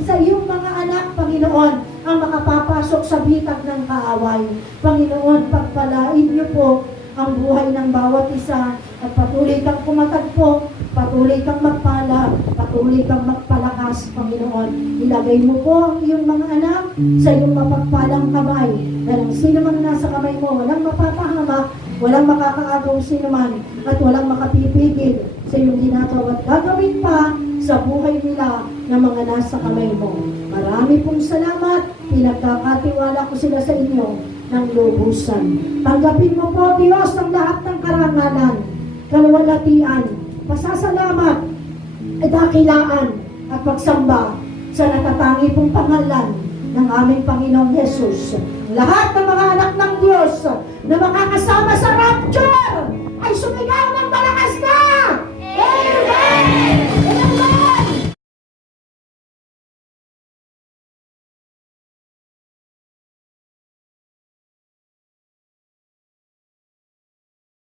sa iyong mga anak, Panginoon, ang makapapasok sa bitag ng kaaway. Panginoon, pagpalain niyo po ang buhay ng bawat isa at patuloy kang kumatagpo, patuloy kang magpala, patuloy kang magpalakas, Panginoon. Ilagay mo po ang iyong mga anak sa iyong mapagpalang kamay. Dahil ang sino man nasa kamay mo, walang mapapahamak, walang makakaagaw sino man, at walang makapipigil sa iyong ginagawa at gagawin pa sa buhay nila ng mga nasa kamay mo. Marami pong salamat, pinagkakatiwala ko sila sa inyo ng lubusan. Tanggapin mo po, Diyos, ang lahat ng karangalan, kaluwalhatian, pasasalamat, dakilaan, at pagsamba sa natatangi pong pangalan ng aming Panginoong Jesus. Lahat ng mga anak ng Diyos na makakasama